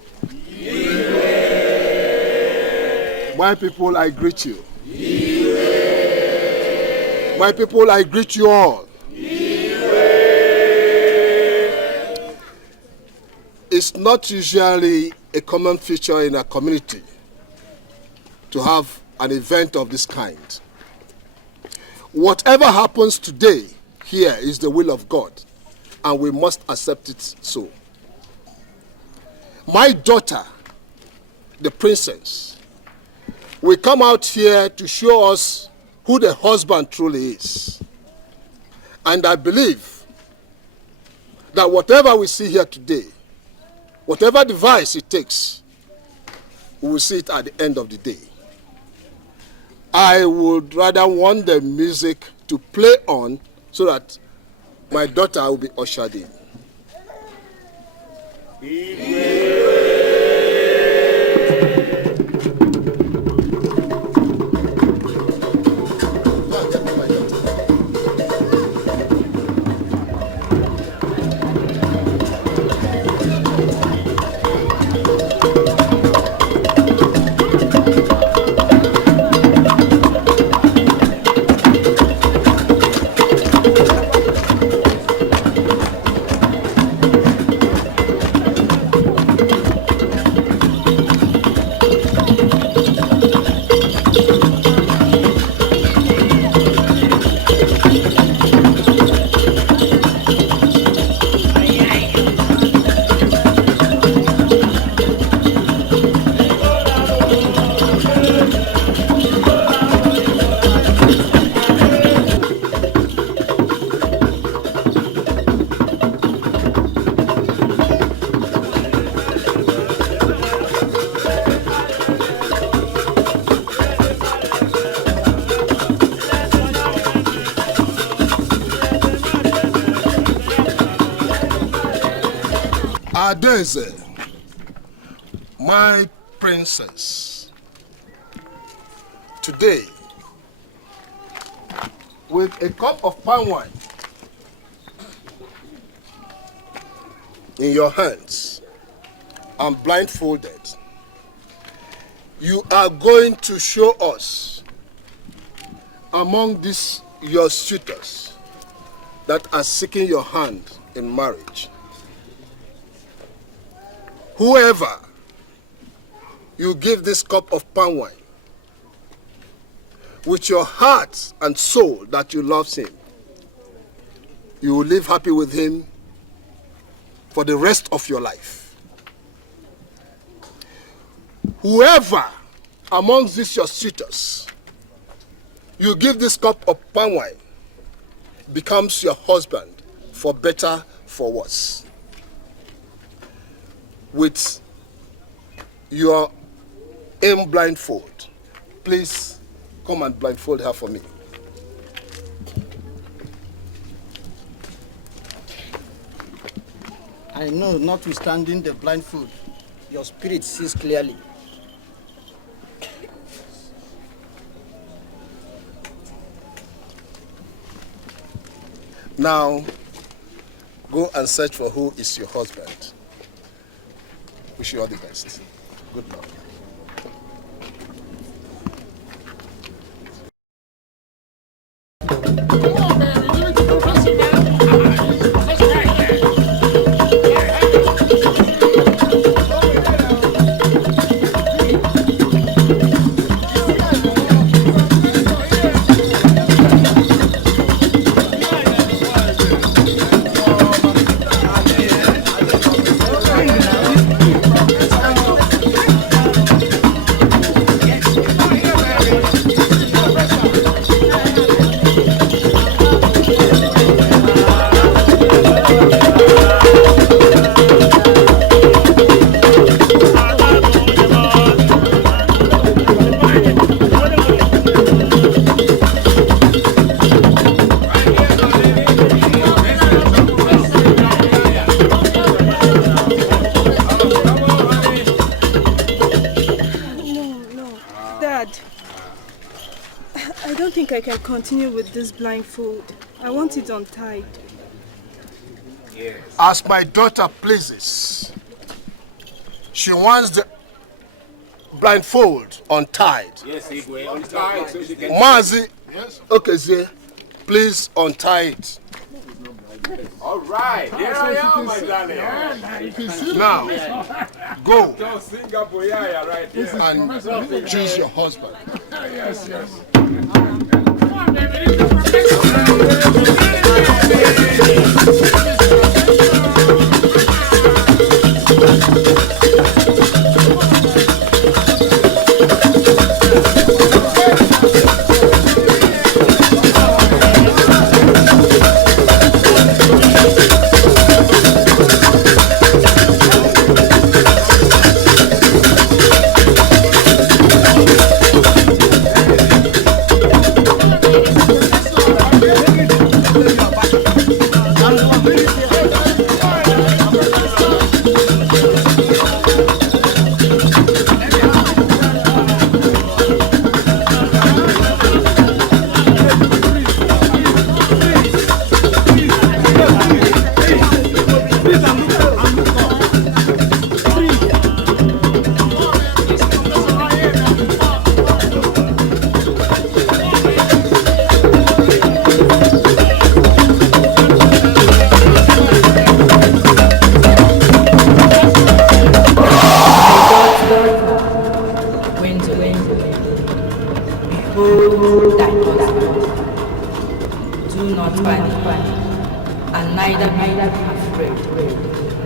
My people, I greet you. My people, I greet you all. It's not usually a common feature in a community to have an event of this kind. Whatever happens today here is the will of God, and we must accept it so. My daughter, the princess, will come out here to show us who the husband truly is. And I believe that whatever we see here today, whatever device it takes, we will see it at the end of the day. I would rather want the music to play on so that my daughter will be ushered in. Ikedieze, my princess, today, with a cup of palm wine in your hands and blindfolded, you are going to show us among these your suitors that are seeking your hand in marriage, whoever you give this cup of palm wine, with your heart and soul that you love him, you will live happy with him for the rest of your life. Whoever amongst these your suitors you give this cup of palm wine becomes your husband, for better, for worse. With your aim blindfold, please come and blindfold her for me. I know, notwithstanding the blindfold, your spirit sees clearly. Now, go and search for who is your husband. Wish you all the best. Good luck. I can continue with this blindfold. I want it untied. Yes. As my daughter pleases, she wants the blindfold untied. Yes, Igwe, untied so she can... Mazi, yes. Okay, Zé, please untie it. All right, here I am, my darling. Now, go. Just Singapore, yeah, right here. And choose your husband. Yes, yes.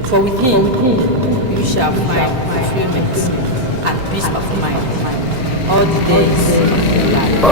For with him you shall find fulfillment and peace of mind all the days of your life.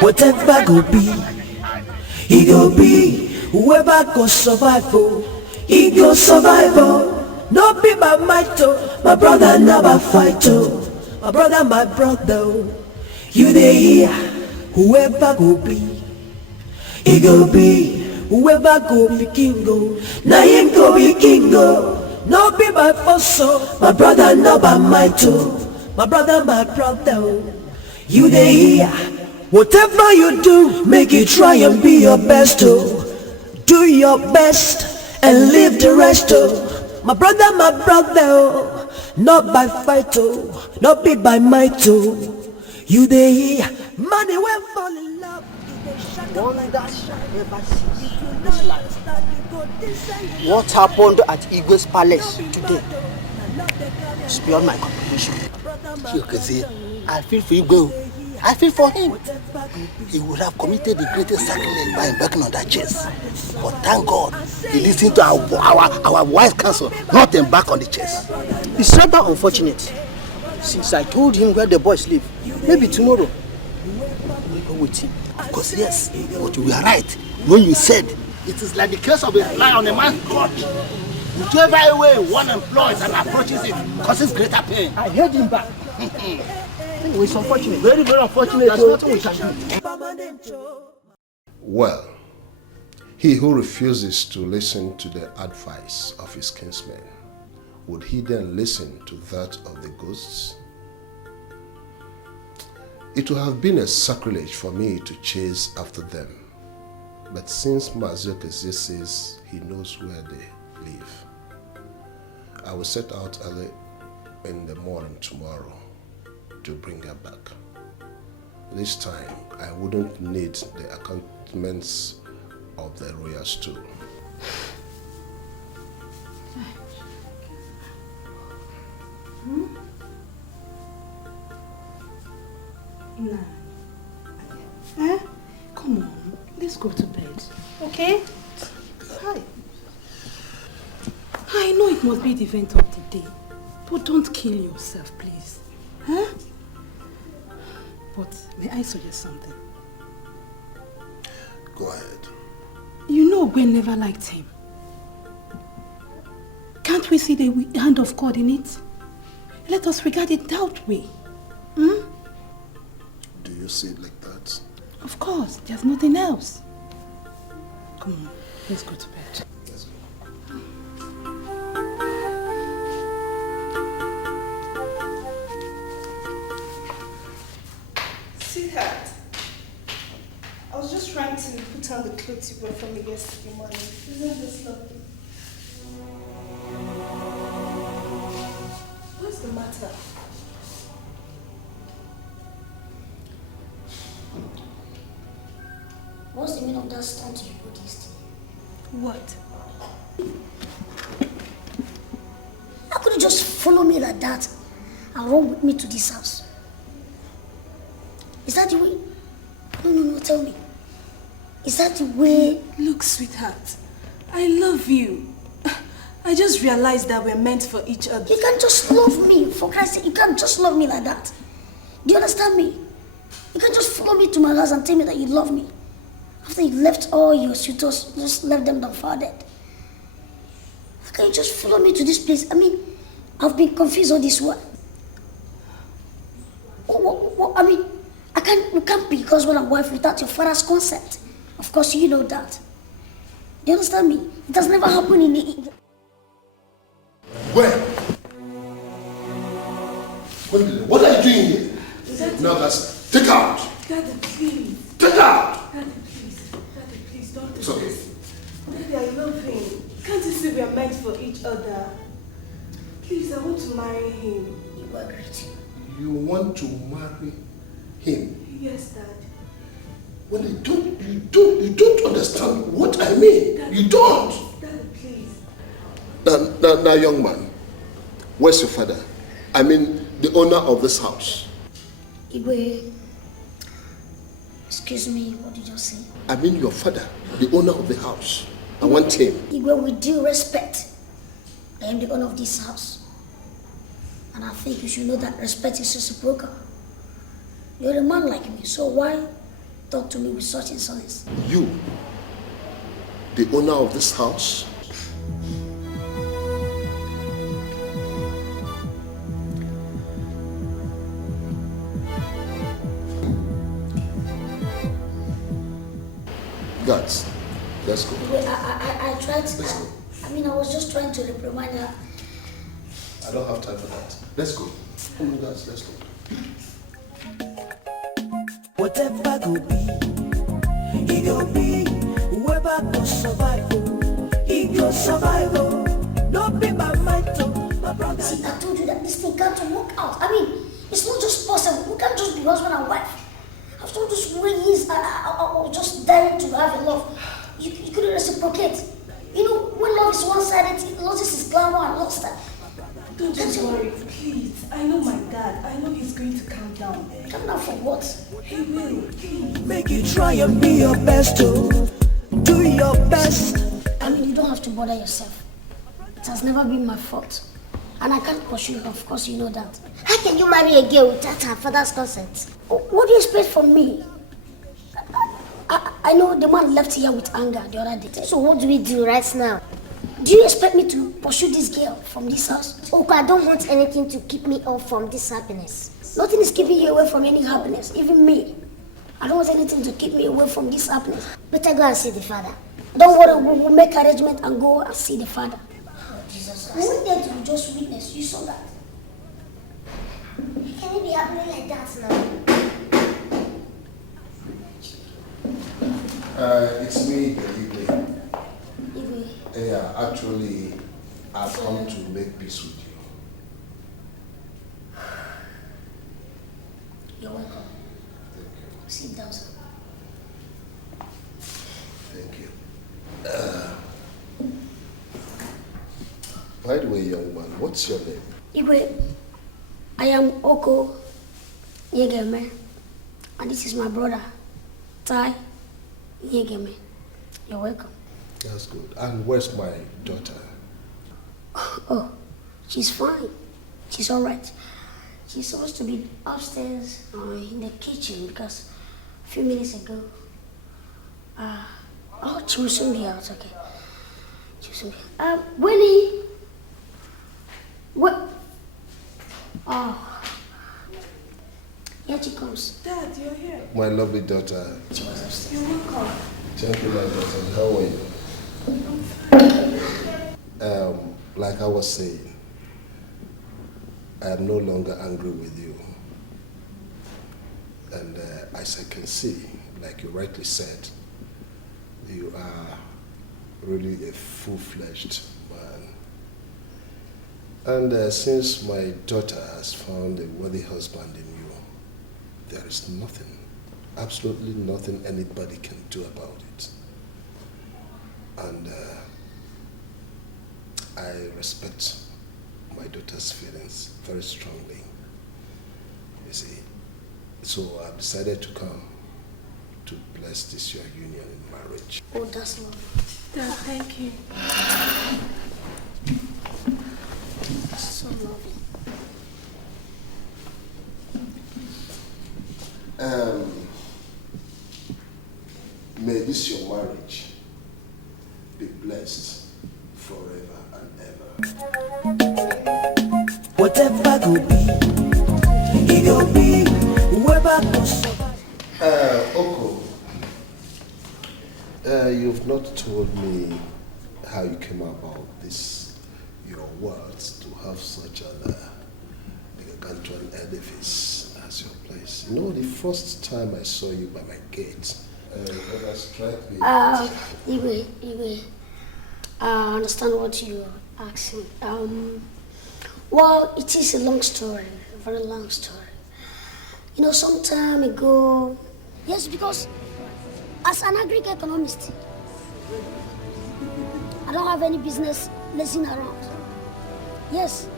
Whatever go be, he go be. Whoever go survive, he go survive. No be my might, my brother never fight. My brother, you dey hear. Whoever go be, he go be. Whoever go be king, na him go be king. No be my force, my brother never might. My brother, you dey hear. Whatever you do, make you try and be your best. Do your best and leave the rest. My brother, not by fight, not be by might. You dey hear. Money will fall in love. What happened at Igwe's palace today is beyond my comprehension. Ikedieze, I feel for Igwe. I feel for him. He would have committed the greatest sacrilege by embarking on that chase. But thank God, he listened to our wise counsel, not embark on the chase. It's rather unfortunate, since I told him where the boys live. Maybe tomorrow we'll go with him. Of course, yes. But you were right when you said it is like the case of a fly on a man's crotch. Whichever way one employs and approaches it causes greater pain. I heard him back. Anyway, it's unfortunate. Very, very unfortunate. There's nothing we can do. Well, he who refuses to listen to the advice of his kinsmen, would he then listen to that of the ghosts? It would have been a sacrilege for me to chase after them. But since Ikedieze says he knows where they live, I will set out early in the morning tomorrow to bring her back. This time, I wouldn't need the accompaniments of the royal stool. Nah. Eh? Come on, let's go to bed, okay? Hi. I know it must be the event of the day, but don't kill yourself, please. Huh? But may I suggest something? Go ahead. You know Gwen never liked him. Can't we see the hand of God in it? Let us regard it that way. Hmm? Do you see it like that? Of course, there's nothing else. Come on, let's go to bed. Let's go. Sweetheart, I was just trying to put on the clothes you brought for me yesterday morning. Isn't this lovely? What's the matter? What's the meaning of that stunt you put yesterday? What? How could you just follow me like that and run with me to this house? Is that the way? No, tell me. Is that the way? Look, sweetheart, I love you. I just realized that we're meant for each other. You can't just love me, for Christ's sake. You can't just love me like that. Do you understand me? You can't just follow me to my house and tell me that you love me. After you left all your suitors, just left them dumbfounded. How can you just follow me to this place? I mean, I've been confused all this while. I mean, you can't be husband and wife without your father's consent. Of course, you know that. Do you understand me? It has never happened in the... Where? What are you doing here? No, guys, take out! Daddy, please. Take out! Daddy, please. Daddy, please, don't do It's okay. this. Daddy, I love him. Can't you see we are meant for each other? Please, I want to marry him. You are great. You want to marry him? Yes, Dad. Well, you don't understand what I mean. Daddy, you don't. Daddy, please. Now, young man, where's your father? I mean, the owner of this house. Igwe, excuse me, what did you say? I mean your father, the owner of the house. I want him. Igwe, with due respect, I am the owner of this house. And I think you should know that respect is reciprocal. You're a man like me, so why talk to me with such insolence? You, the owner of this house? Guys, let's go. I tried to... I was just trying to reprimand her. I don't have time for that. Let's go. Come on, guys, let's go. Whatever go be, it go be. Whoever go survive, he go survive. Don't be my mind, my brother. See, I told you that this thing can't work out. I mean, it's not just possible. We can't just be husband and wife. After all those ways, I was just dying to have a love. You couldn't reciprocate. You know, when love is one-sided, it loses its glamour and luster. Don't you worry, please. I know my dad. I know he's going to calm down. Calm down for what? He will, please. Make you try and be your best, do your best. I mean, you don't have to bother yourself. It has never been my fault. And I can't pursue her, of course you know that. How can you marry a girl without her father's consent? What do you expect from me? I know the man left here with anger the other day. So what do we do right now? Do you expect me to pursue this girl from this house? Okay, I don't want anything to keep me off from this happiness. Nothing is keeping you away from any happiness, even me. I don't want anything to keep me away from this happiness. Better go and see the father. Don't worry, we'll make arrangement and go and see the father. Oh, Jesus I went there to just witness. You saw that. Can it be happening like that now? It's me, Iheme. Igwe. Yeah, actually, I've come to make peace with you. Sit down, sir. Thank you. By the way, young man, what's your name? Igwe, I am Oko Iheme, and this is my brother, Tai Iheme. You're welcome. That's good. And where's my daughter? Oh, she's fine. She's all right. She's supposed to be upstairs in the kitchen because a few minutes ago, oh, she will soon be out, okay. She will soon be out. Winnie! What? Oh. Here she comes. Dad, you're here. My lovely daughter. She was upstairs. You're welcome. Thank you, my daughter. How are you? Like I was saying, I am no longer angry with you. And as I can see, like you rightly said, you are really a full-fledged man. And since my daughter has found a worthy husband in you, there is nothing, absolutely nothing anybody can do about it. And I respect my daughter's feelings very strongly, you see. So I've decided to come to bless this your union in marriage. Oh, that's lovely. Dad, thank you. That's so lovely. May this your marriage be blessed forever and ever. Whatever go be, it go be. Whoever goes survive. Oko, you've not told me how you came about this, your words, to have such an gargantuan edifice as your place. You know, the first time I saw you by my gate, that struck me. Igwe, I understand what you're asking. Well, it is a long story, a very long story. You know, some time ago, yes, because as an agri-economist, I don't have any business messing around. Yes,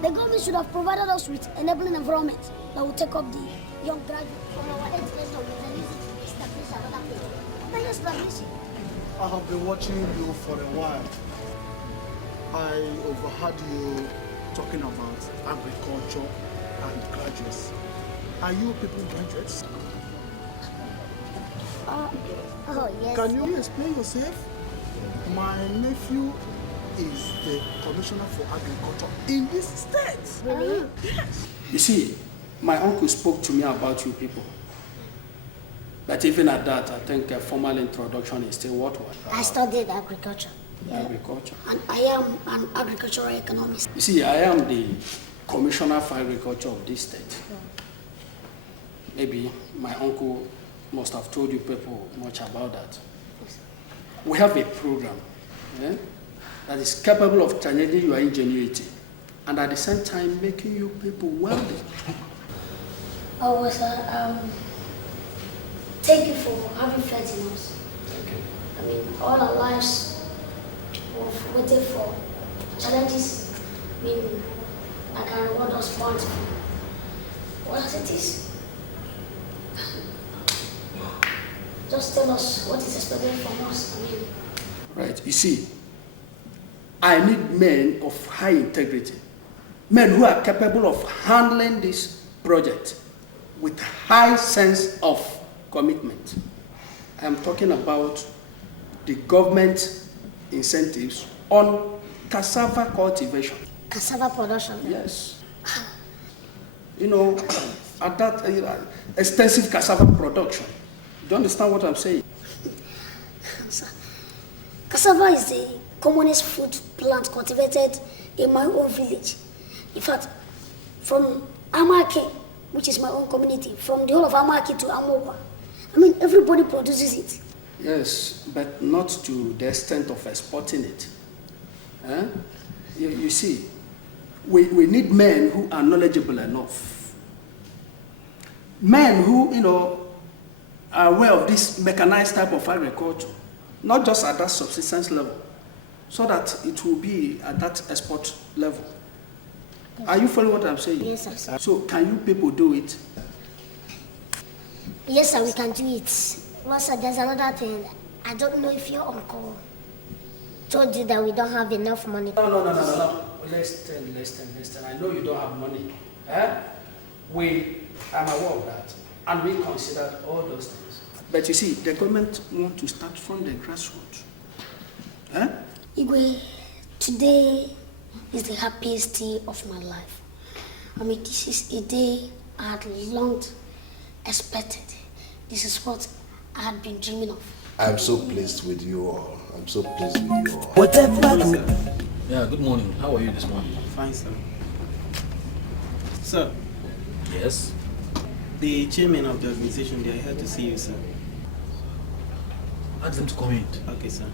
the government should have provided us with enabling environment that will take up the young graduates from our education and use it to establish another place. Then you establish it. I have been watching you for a while. I overheard you talking about agriculture and graduates. Are you people graduates? Oh, yes. Can you explain yourself? My nephew is the commissioner for agriculture in this state. Really? Yes. You see, my uncle spoke to me about you people. But even at that, I think a formal introduction is still worthwhile. I studied agriculture. Yeah. Agriculture. And I am an agricultural economist. You see, I am the commissioner for agriculture of this state. Yeah. Maybe my uncle must have told you people much about that. Yes. We have a program that is capable of challenging your ingenuity and at the same time making you people wealthy. Oh, sir, thank you for having faith in us. Thank you. I mean, all our lives we've waited for challenges. I mean, like our reward us bountifully. What as it is? Just tell us what is expected from us. I mean, right, you see, I need men of high integrity, men who are capable of handling this project with high sense of commitment. I am talking about the government incentives on cassava cultivation. Cassava production? Yes. You know, at that extensive cassava production. Do you understand what I'm saying? Cassava is the commonest food plant cultivated in my own village. In fact, from Amake, which is my own community, from the whole of Amake to Amokwa, I mean, everybody produces it. Yes, but not to the extent of exporting it. You see, we need men who are knowledgeable enough. Men who, are aware of this mechanized type of agriculture, not just at that subsistence level, so that it will be at that export level. Yes. Are you following what I'm saying? Yes, sir. So can you people do it? Yes, sir, we can do it. Well, sir, there's another thing. I don't know if your uncle told you that we don't have enough money. No. Listen. I know you don't have money. I'm aware of that. And we considered all those things. But you see, the government wants to start from the grassroots. Igwe, today is the happiest day of my life. I mean, this is a day I had long expected. This is what I had been dreaming of. I'm so pleased with you all. I'm so pleased with you all. Whatever. Yeah, good morning. How are you this morning? Fine, sir. Sir. Yes? The chairman of the organization, they are here to see you, sir. Ask them to come in. Okay, sir.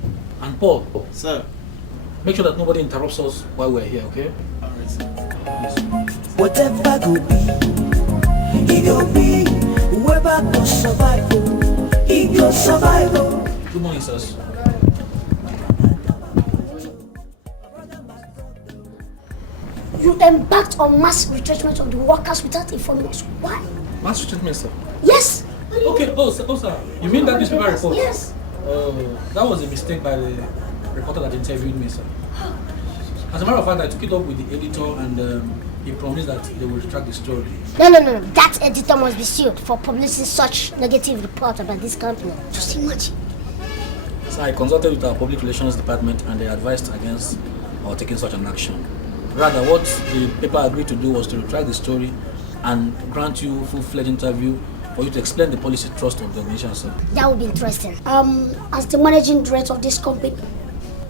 And Paul. Sir. Make sure that nobody interrupts us while we're here, okay? Alright, sir. Whatever go be, it go be. Whoever go survive, he go survive. Good morning, sirs. You embarked on mass retrenchment of the workers without informing us. Why? Mass retrenchment, sir? Yes. Okay, sir. You mean that newspaper report? Yes. That was a mistake by the reporter that interviewed me, sir. As a matter of fact, I took it up with the editor and he promised that they will retract the story. No. That editor must be sued for publishing such negative report about this company. Just imagine. So I consulted with our public relations department and they advised against our taking such an action. Rather, what the paper agreed to do was to retract the story and grant you full-fledged interview for you to explain the policy thrust of the organization, sir. That would be interesting. As the managing director of this company,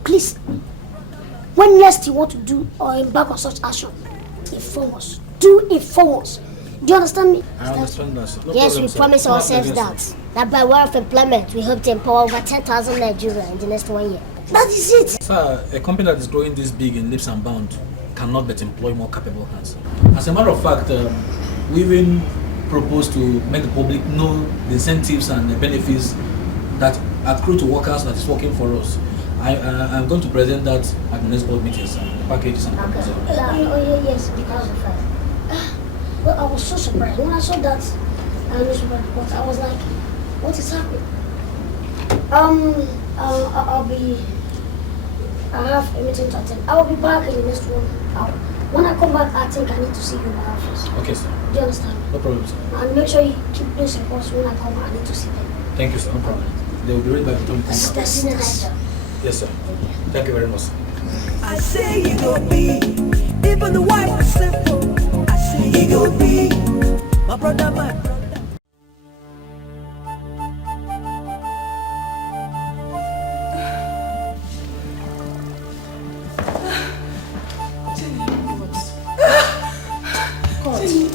please, when next you want to do or embark on such action, inform us. Do inform us. Do you understand me? I understand that, sir. No Yes, problem, we sir. promise No ourselves problem, that by way of employment, we hope to empower over 10,000 Nigerians in the next 1 year. That is it. Sir, a company that is growing this big in leaps and bounds cannot but employ more capable hands. As a matter of fact, we even propose to make the public know the incentives and the benefits that accrue to workers that is working for us. I'm going to present that at the next board meeting, sir. The packages and proposal. Yes, because of that. Well, I was so surprised when I saw that newspaper report. I was like, what is happening? I have a meeting to attend. I will be back in the next 1 hour. When I come back, I think I need to see you in my office. Okay, sir. Do you understand? No problem, sir. And make sure you keep those reports when I come back. I need to see them. Thank you, sir. No problem. They will be ready by the time you come back. That's nice. Yes, sir. Thank you very much, sir. I say you go be, even the wife is simple. I say you go be, my brother, my brother.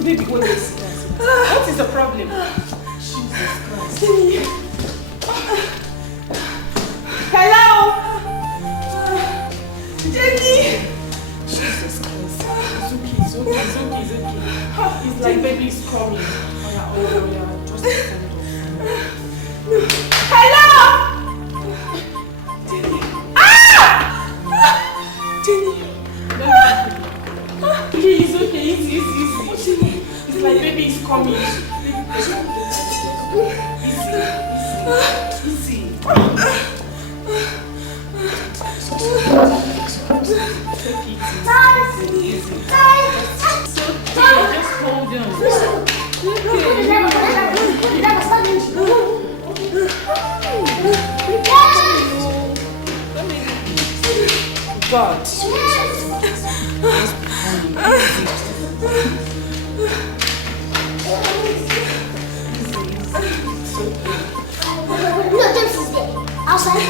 Baby, what is the problem? Jesus Christ. Hello? Jenny! Jesus Christ. It's okay. It's like baby's coming. Oh yeah. Just stand up. Hello! Jenny. Jenny. It's okay. Easy. It's like baby is coming. Easy. Just hold God. Outside.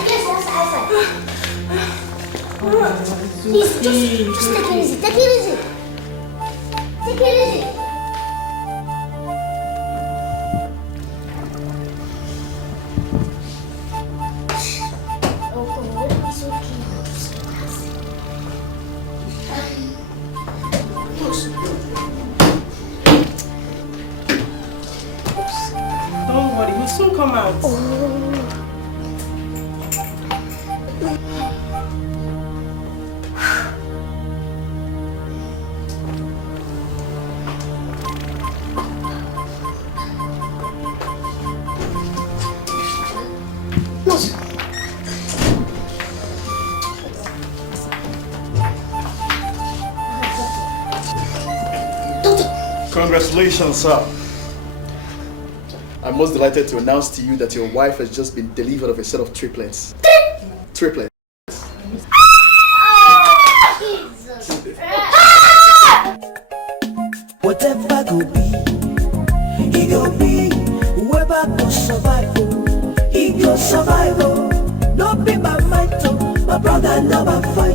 Please, just take it easy. Take it easy. Don't worry, we'll soon soon come out. Congratulations, sir. I'm most delighted to announce to you that your wife has just been delivered of a set of triplets. Triplets. Whatever go be, he go be. Whoever go survive, he go survive. No be my might, my brother never fight.